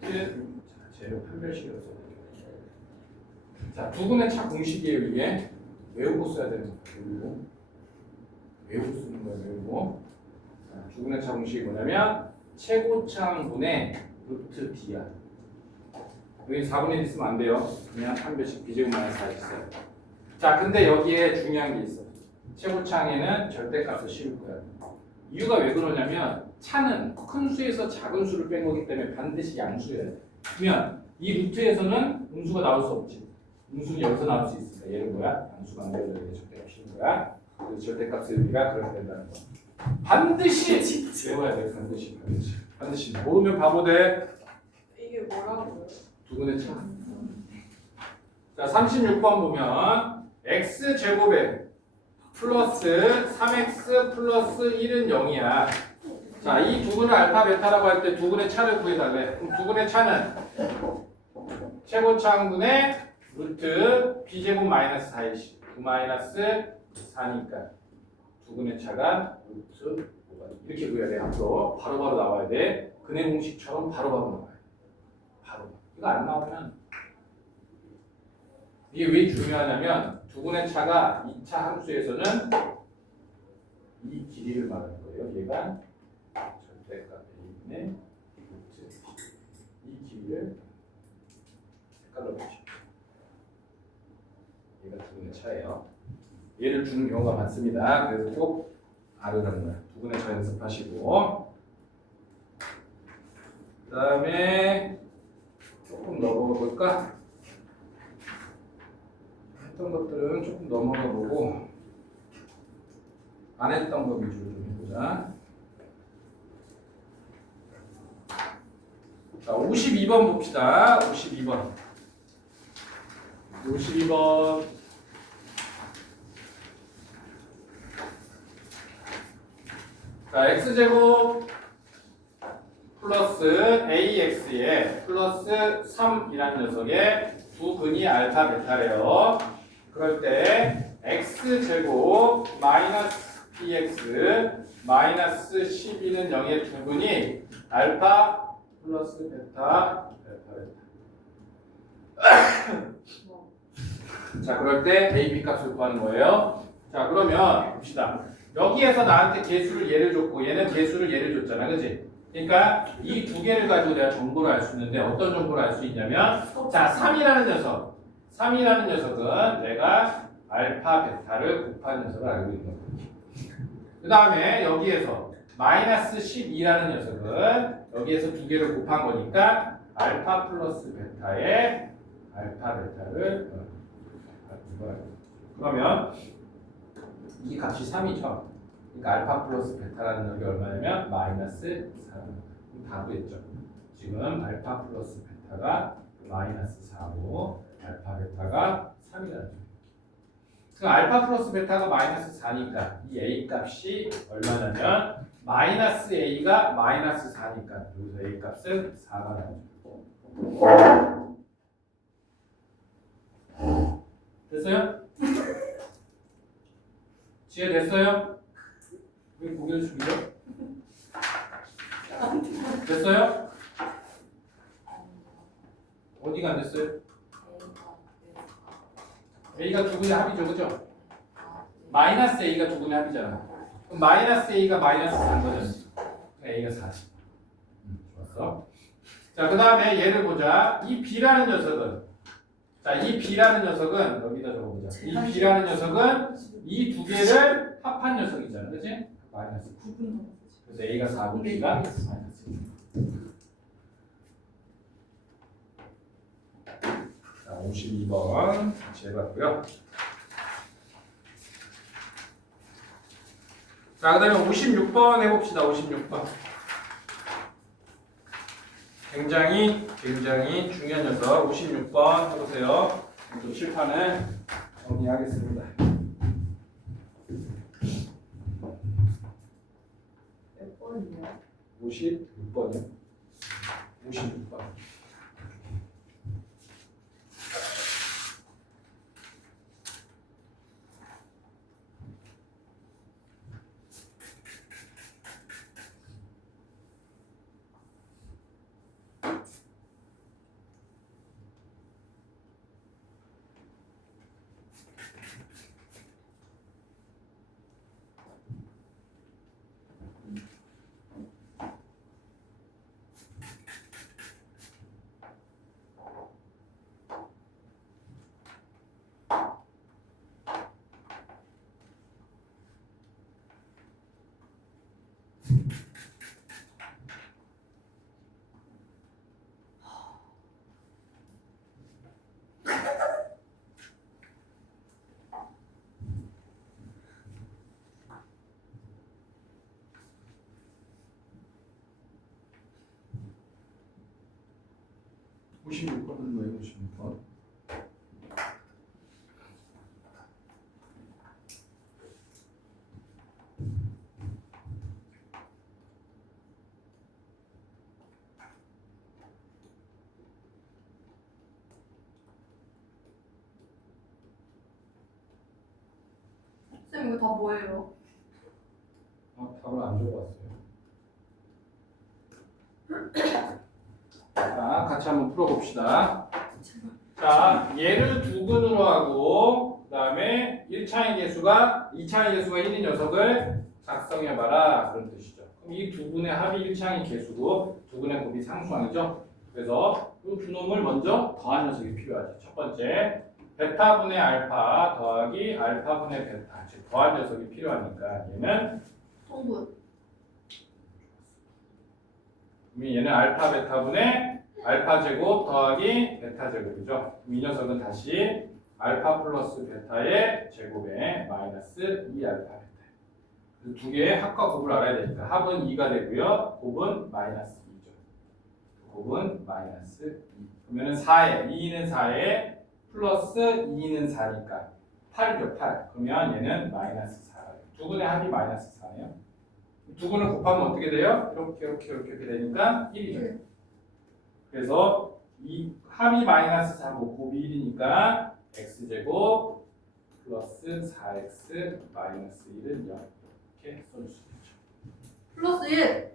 루트 재료 판별식으로 써볼게요. 자, 두 분의 차 공식이에요. 이게 외우고 써야 되는 거예요. 외우고 쓰는 거예요. 외우고. 자, 두 분의 차 공식이 뭐냐면 최고차항분의 루트 D야. 여기 4분의 1 쓰면 안 돼요. 그냥 판별식 B제곱 마이너스 4 있어요. 자, 근데 여기에 중요한 게 있어. 최고차항에는 절대값을 씌울 거야. 이유가 왜 그러냐면 차는 큰 수에서 작은 수를 뺀 거기 때문에 반드시 양수여야 돼. 그러면 이 루트에서는 음수가 나올 수 없지. 음수는 여기서 나올 수 있으니까 얘는 뭐야? 양수가 안 되고 여기 절대값 씌운 거야. 그래서 절대값의 의미가 그렇게 된다는 거. 반드시 외워야 돼. 반드시. 모르면 바보 돼. 이게 뭐라고요? 두 분의 차. 자, 36번 보면 x 제곱에 플러스 3x 플러스 1은 0이야. 자, 이 두 분을 알파 베타라고 할 때 두 분의 차를 구해달래. 그럼 두 분의 차는 최고차항분의 루트 b제곱 마이너스 4이지. 9 마이너스 4니까 두 분의 차가 루트 5가 이렇게 구해야 돼. 앞으로 바로바로 나와야 돼. 근의 공식처럼 바로바로 나와야 돼. 바로. 이거 안 나오면 이게 왜 중요하냐면 두 분의 차가 2차 함수에서는 이 길이를 말하는 거예요. 얘가 절대값 A분의 루트 이 길이를 색깔로 보시죠. 얘가 두 분의 차. 차예요. 얘를 주는 경우가 많습니다. 그래서 꼭 알으라는 거예요. 두분의 차 연습하시고 그 다음에 조금 넘어가 볼까? 했던 것들은 조금 넘어가 보고 안 했던 거 위주로 좀 해보자. 자, 52번 봅시다. 52번. 52번. 자, x제곱 플러스 ax에 플러스 3이라는 녀석의 두 근이 알파 베타래요. 그럴 때 x제곱 마이너스 bx 마이너스 12는 0의 두 근이 알파 플러스 베타 자, 그럴 때 a, b 값을 구하는 거예요. 자, 그러면 봅시다. 여기에서 나한테 개수를 얘를 줬고 얘는 개수를 얘를 줬잖아, 그치? 그러니까 이 두 개를 가지고 내가 정보를 알 수 있는데 어떤 정보를 알 수 있냐면 자, 3이라는 녀석은 내가 알파 베타를 곱한 녀석을 알고 있는 거예요. 그 다음에 여기에서 마이너스 12라는 녀석은 여기에서 두 개를 곱한 거니까 알파 플러스 베타에 알파 베타를 그러면 이 값이 3이죠. 그러니까 알파 플러스 베타라는 녀석이 얼마냐면 마이너스 4. 다 구했죠. 지금 알파 플러스 베타가 마이너스 4고 알파 베타가 3이라는 점. 그 알파 플러스 베타가 마이너스 4니까 이 a 값이 얼마냐면 마이너스 a가 마이너스 4니까 여기서 a 값은 4가 나오죠. 됐어요? 지혜 됐어요? 왜 고개를 숙이죠? 됐어요? 어디가 안 됐어요? a가 두 분의 합이죠, 그죠? 마이너스 a가 두 분의 합이잖아. 그럼 마이너스 a가 마이너스 4인 거죠? a가 40. 좋았어. 자, 그 다음에 얘를 보자. 이 b라는 녀석은 자, 이 b라는 녀석은 여기다 적어보자. 이 b라는 녀석은 이 두 개를 합한 녀석이잖아, 그렇지? 마이너스 9. 그래서 a가 4고 b가 마이너스 1. 자, 52번 같이 해봤고요. 자, 그 다음에 56번 해봅시다. 56번. 굉장히 중요한 녀석 56번 해보세요. 또 칠판을 정리하겠습니다. 몇 번이요? 56번이요. 56번. 오십육 번은 왜 56번? 쌤 이거 다 뭐예요? 답을 안 적어왔어요. 자, 같이 한번 풀어봅시다. 자, 얘를 두 근으로 하고 그 다음에 1차의 개수가 2차의 개수가 1인 녀석을 작성해봐라 그런 뜻이죠. 그럼 이 두 분의 합이 1차의 개수고 두 분의 곱이 상수항이죠. 그래서 이 두 놈을 먼저 더한 녀석이 필요하죠. 첫 번째 베타분의 알파 더하기 알파분의 베타. 즉 더한 녀석이 필요하니까 얘는 통분. 얘는 알파 베타분의 알파 제곱 더하기 베타 제곱이죠. 이 녀석은 다시 알파 플러스 베타의 제곱에 마이너스 2알파 베타. 두 개의 합과 곱을 알아야 되니까 합은 2가 되고요. 곱은 마이너스 2죠. 곱은 마이너스 2. 그러면은 4에 2는 4에 플러스 2는 4니까 8이죠. 8. 그러면 얘는 마이너스 4. 두 분의 합이 마이너스 4네요. 두 분을 곱하면 어떻게 돼요? 이렇게 되니까 1이죠. 그래서 이 합이 마이너스 4고 곱이 1이니까 x제곱 플러스 4x 마이너스 1은 0 이렇게 써줄 수 있죠. 플러스 1.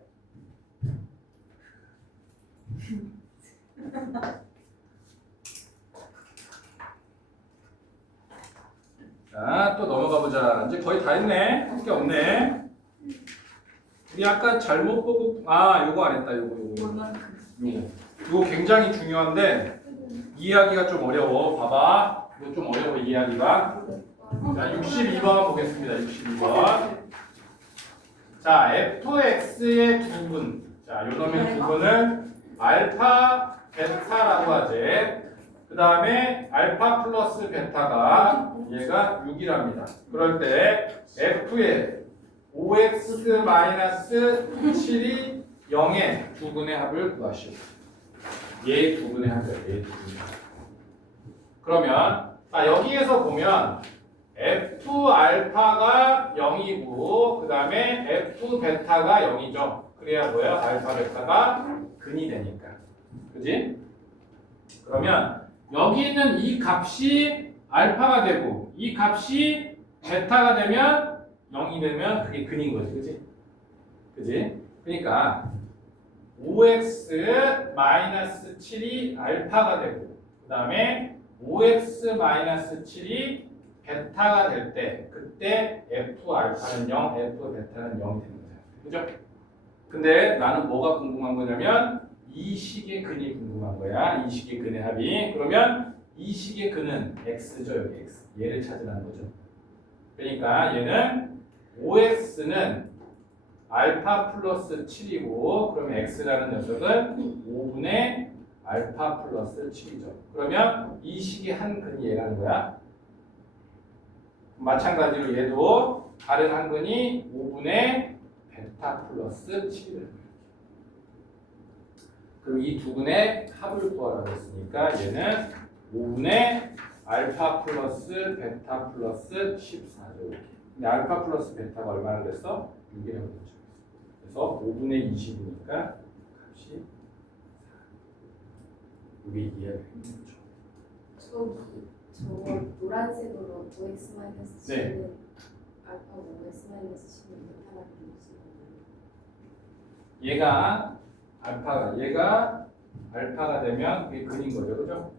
자, 또 넘어가 보자. 이제 거의 다 했네. 할 게 없네. 우리 아까 잘못 보고 요거 안 했다. 요거. 요거 굉장히 중요한데 이해하기가 좀 어려워. 봐봐. 이거 좀 어려워 이해하기가. 자, 62번 보겠습니다. 62번. 자, fx의 두분. 자, 요놈의 두분은 알파, 베타라고 하지. 그 다음에 알파 플러스 베타가 얘가 6이랍니다. 그럴 때 f의 5x 마이너스 7이 0의 두분의 합을 구하시오. 얘 두분의 합이에요. 얘 두분의 합. 그러면 자, 여기에서 보면 f 알파가 0이고 그 다음에 f 베타가 0이죠. 그래야 뭐예요? 알파 베타가 근이 되니까. 그지? 그러면 여기 있는 이 값이 알파가 되고 이 값이 베타가 되면 0이 되면 그게 근인 거지. 그지? 그지? 그러니까 5x 마이너스 7이 알파가 되고 그 다음에 5x 마이너스 7이 베타가 될 때 그때 f 알파는 0, f 베타는 0이 되는 거예요. 그죠? 근데 나는 뭐가 궁금한 거냐면 이 식의 근이 궁금한 거야. 이 식의 근의 합이. 그러면 이 식의 근은 x죠. 여기 x. 얘를 찾으라는 거죠. 그러니까 얘는 5x는 알파 플러스 7이고 그러면 x라는 녀석은 5분의 알파 플러스 7이죠. 그러면 이 식의 한 근이 얘라는 거야. 마찬가지로 얘도 다른 한 근이 5분의 베타 플러스 7이래요. 그럼 이 두 근의 합을 구하라고 했으니까 얘는 5분의 알파 플러스 베타 플러스 14죠. 근데 알파 플러스 베타가 얼마나 됐어? 6이라고 했죠. 그래서 5분의 20이니까 값이 4. 이게 이해가 되는 거죠. 저 노란색으로 5x 마이너스 7은 네. 알파 5x 마이너스 10은 베타가 되는 무슨 얘가 알파가 되면 그게 근인 거죠, 그죠?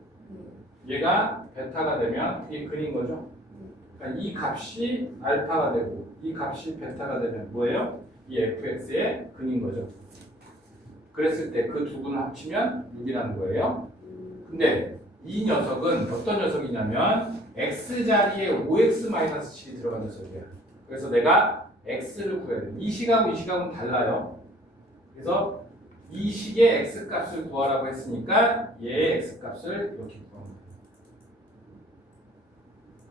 얘가 베타가 되면 그게 근인 거죠. 그러니까 이 값이 알파가 되고 이 값이 베타가 되면 뭐예요? 이 fx의 근인 거죠. 그랬을 때 그 두 분을 합치면 6이라는 거예요. 근데 이 녀석은 어떤 녀석이냐면 x 자리에 5x-7이 들어간 녀석이야. 그래서 내가 x를 구해야 돼. 이 식하고 이 식하고는 달라요. 그래서 이 식의 x 값을 구하라고 했으니까 얘의 x 값을 이렇게 구합니다.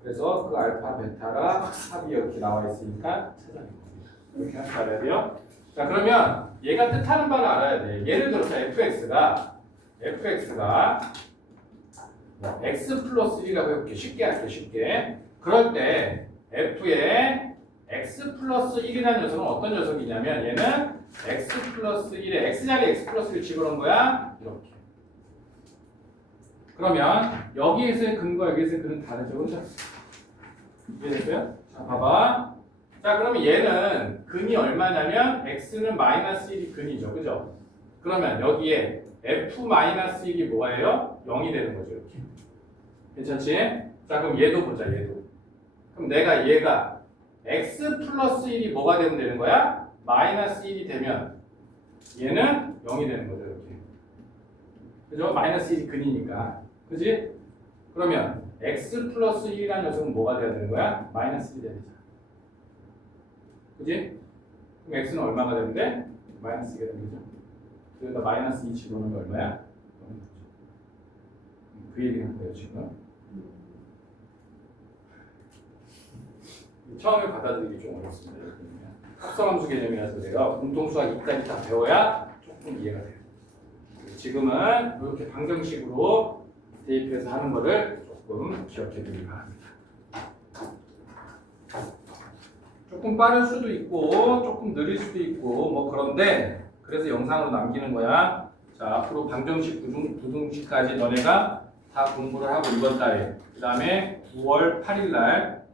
그래서 그 알파 베타가 합이 이렇게 나와 있으니까 찾아낸 겁니다. 이렇게 하면 알아야 돼요. 자, 그러면 얘가 뜻하는 바를 알아야 돼. 예를 들어서 fx가 x 플러스 1이라고 해볼게. 쉽게 할게, 쉽게. 그럴 때 f의 x 플러스 1이라는 녀석은 어떤 녀석이냐면 얘는 x 플러스 1에 x자리에 x 플러스 1을 집어넣은 거야. 이렇게. 그러면 여기에서의 근과 여기에서의 근은 다르죠. 그렇죠? 이해됐어요? 자, 봐봐. 자, 그러면 얘는 근이 얼마냐면 x는 마이너스 1이 근이죠. 그죠? 그러면 여기에 f 마이너스 1이 뭐예요? 0이 되는 거죠. 이렇게. 괜찮지? 자, 그럼 얘도 보자. 얘도. 그럼 얘가 x 플러스 1이 뭐가 되면 되는 거야? 마이너스 1이 되면 얘는 0이 되는 거죠. 이렇게. 그죠? 마이너스 1이 근이니까. 그지? 그러면 x 플러스 1이라는 녀석은 뭐가 돼야 되는 거야? 마이너스 1이 돼야 되잖아. 그지? 그럼 x는 얼마가 되는데? 마이너스 2가 되는 거죠. 여기다 마이너스 2 집어넣으면 얼마야? 그 얘기를 한 거예요 지금. 처음에 받아들이기 좀 어렵습니다. 합성함수 개념이라서 제가 공통수학 이까지 다 배워야 조금 이해가 돼요. 지금은 이렇게 방정식으로 대입해서 하는 거를 조금 기억해 두기 바랍니다. 조금 빠를 수도 있고 조금 느릴 수도 있고 뭐 그런데 그래서 영상으로 남기는 거야. 자, 앞으로 방정식, 부등식까지 너네가 다 공부를 하고 이번 달에 그 다음에 9월 8일 날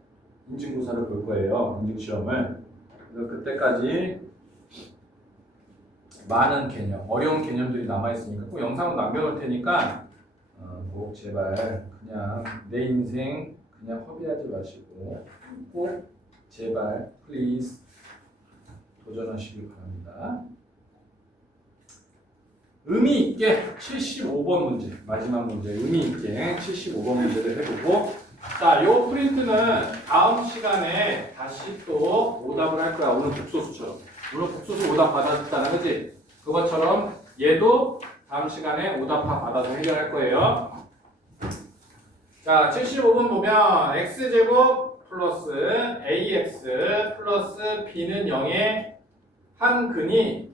인증고사를 볼 거예요. 인증시험을. 그래서 그때까지 많은 개념, 어려운 개념들이 남아있으니까 꼭 영상으로 남겨놓을 테니까 꼭 제발 그냥 내 인생 그냥 허비하지 마시고 꼭 제발 플리즈 도전하시길 바랍니다. 의미 있게 75번 문제, 마지막 문제 의미 있게 75번 문제를 해보고 자, 요 프린트는 다음 시간에 다시 또 오답을 할 거야. 오늘 복소수처럼. 오늘 복소수 오답 받았잖아, 그치? 그것처럼 얘도 다음 시간에 오답 받아서 해결할 거예요. 자, 75번 보면 x제곱 플러스 ax 플러스 b는 0의 한 근이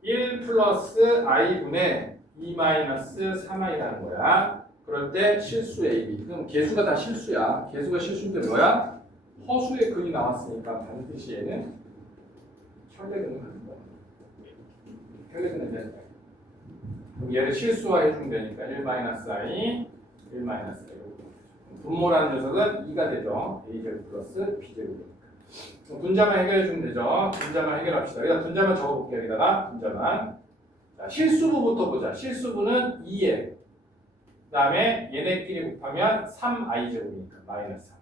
1 플러스 i분의 2 마이너스 3i라는 거야. 그럴 때 실수 AB. 그럼 개수가 다 실수야. 개수가 실수인데 뭐야? 허수의 근이 나왔으니까 반드시 얘는 혈례근을 갖는 거야. 혈례근을 되는 거야. 그럼 얘를 실수화 해주면 되니까 1 마이너스 i, 1 마이너스 i. 분모라는 녀석은 2가 되죠. a제곱 플러스 b제곱이니까. 분자만 해결해주면 되죠. 분자만 해결합시다. 여기다 분자만 적어볼게요. 여기다가 분자만. 자, 실수부부터 보자. 실수부는 2에 그 다음에 얘네끼리 곱하면 3i 제곱이니까 마이너스 3.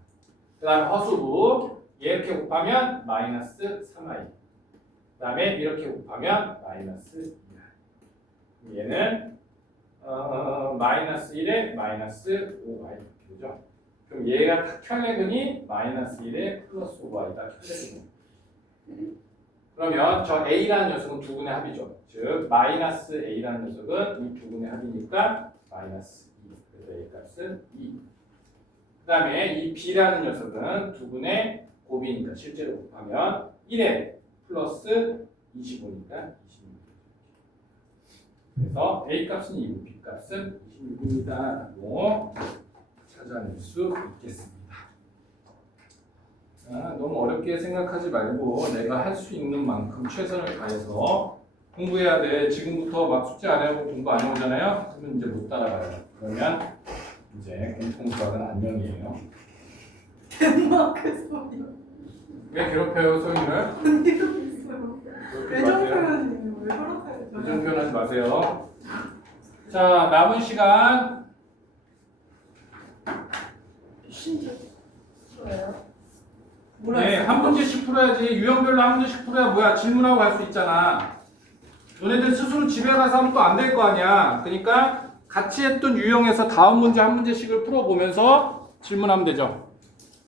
그 다음에 허수부 이렇게 곱하면 마이너스 3i. 그 다음에 이렇게 곱하면 마이너스 2i. 얘는 마이너스 1에 마이너스 5i 이렇게 되죠. 그럼 얘가 혈례근이 마이너스 1에 플러스 5i다. 혈례근이. 그러면 저 a라는 녀석은 두 분의 합이죠. 즉 마이너스 a라는 녀석은 이 두 분의 합이니까 마이너스 2. 그래서 a 값은 2. 그 다음에 이 b라는 녀석은 두 분의 곱이니까 실제로 곱하면 1에 플러스 25니까 26. 그래서 a 값은 2고 b 값은 26입니다. 라고 찾아낼 수 있겠습니다. 너무 어렵게 생각하지 말고 내가 할 수 있는 만큼 최선을 다해서 공부해야 돼. 지금부터 막 숙제 안 해오고 공부 안 해오잖아요. 그러면 이제 못 따라가요. 그러면 이제 공통수학은 안녕이에요. 덴마크 소리. 왜 괴롭혀요, 소희를? 안 이러겠어요. 애정 표현이에요. 왜 그러세요? 애정 표현하지 마세요. 자, 남은 시간 신기해. 뭐예요? 네, 한 문제씩 풀어야지. 유형별로 한 문제씩 풀어야 뭐야? 질문하고 갈 수 있잖아. 너네들 스스로 집에 가서 하면 또 안 될 거 아니야. 그러니까 같이 했던 유형에서 다음 문제 한 문제씩을 풀어보면서 질문하면 되죠.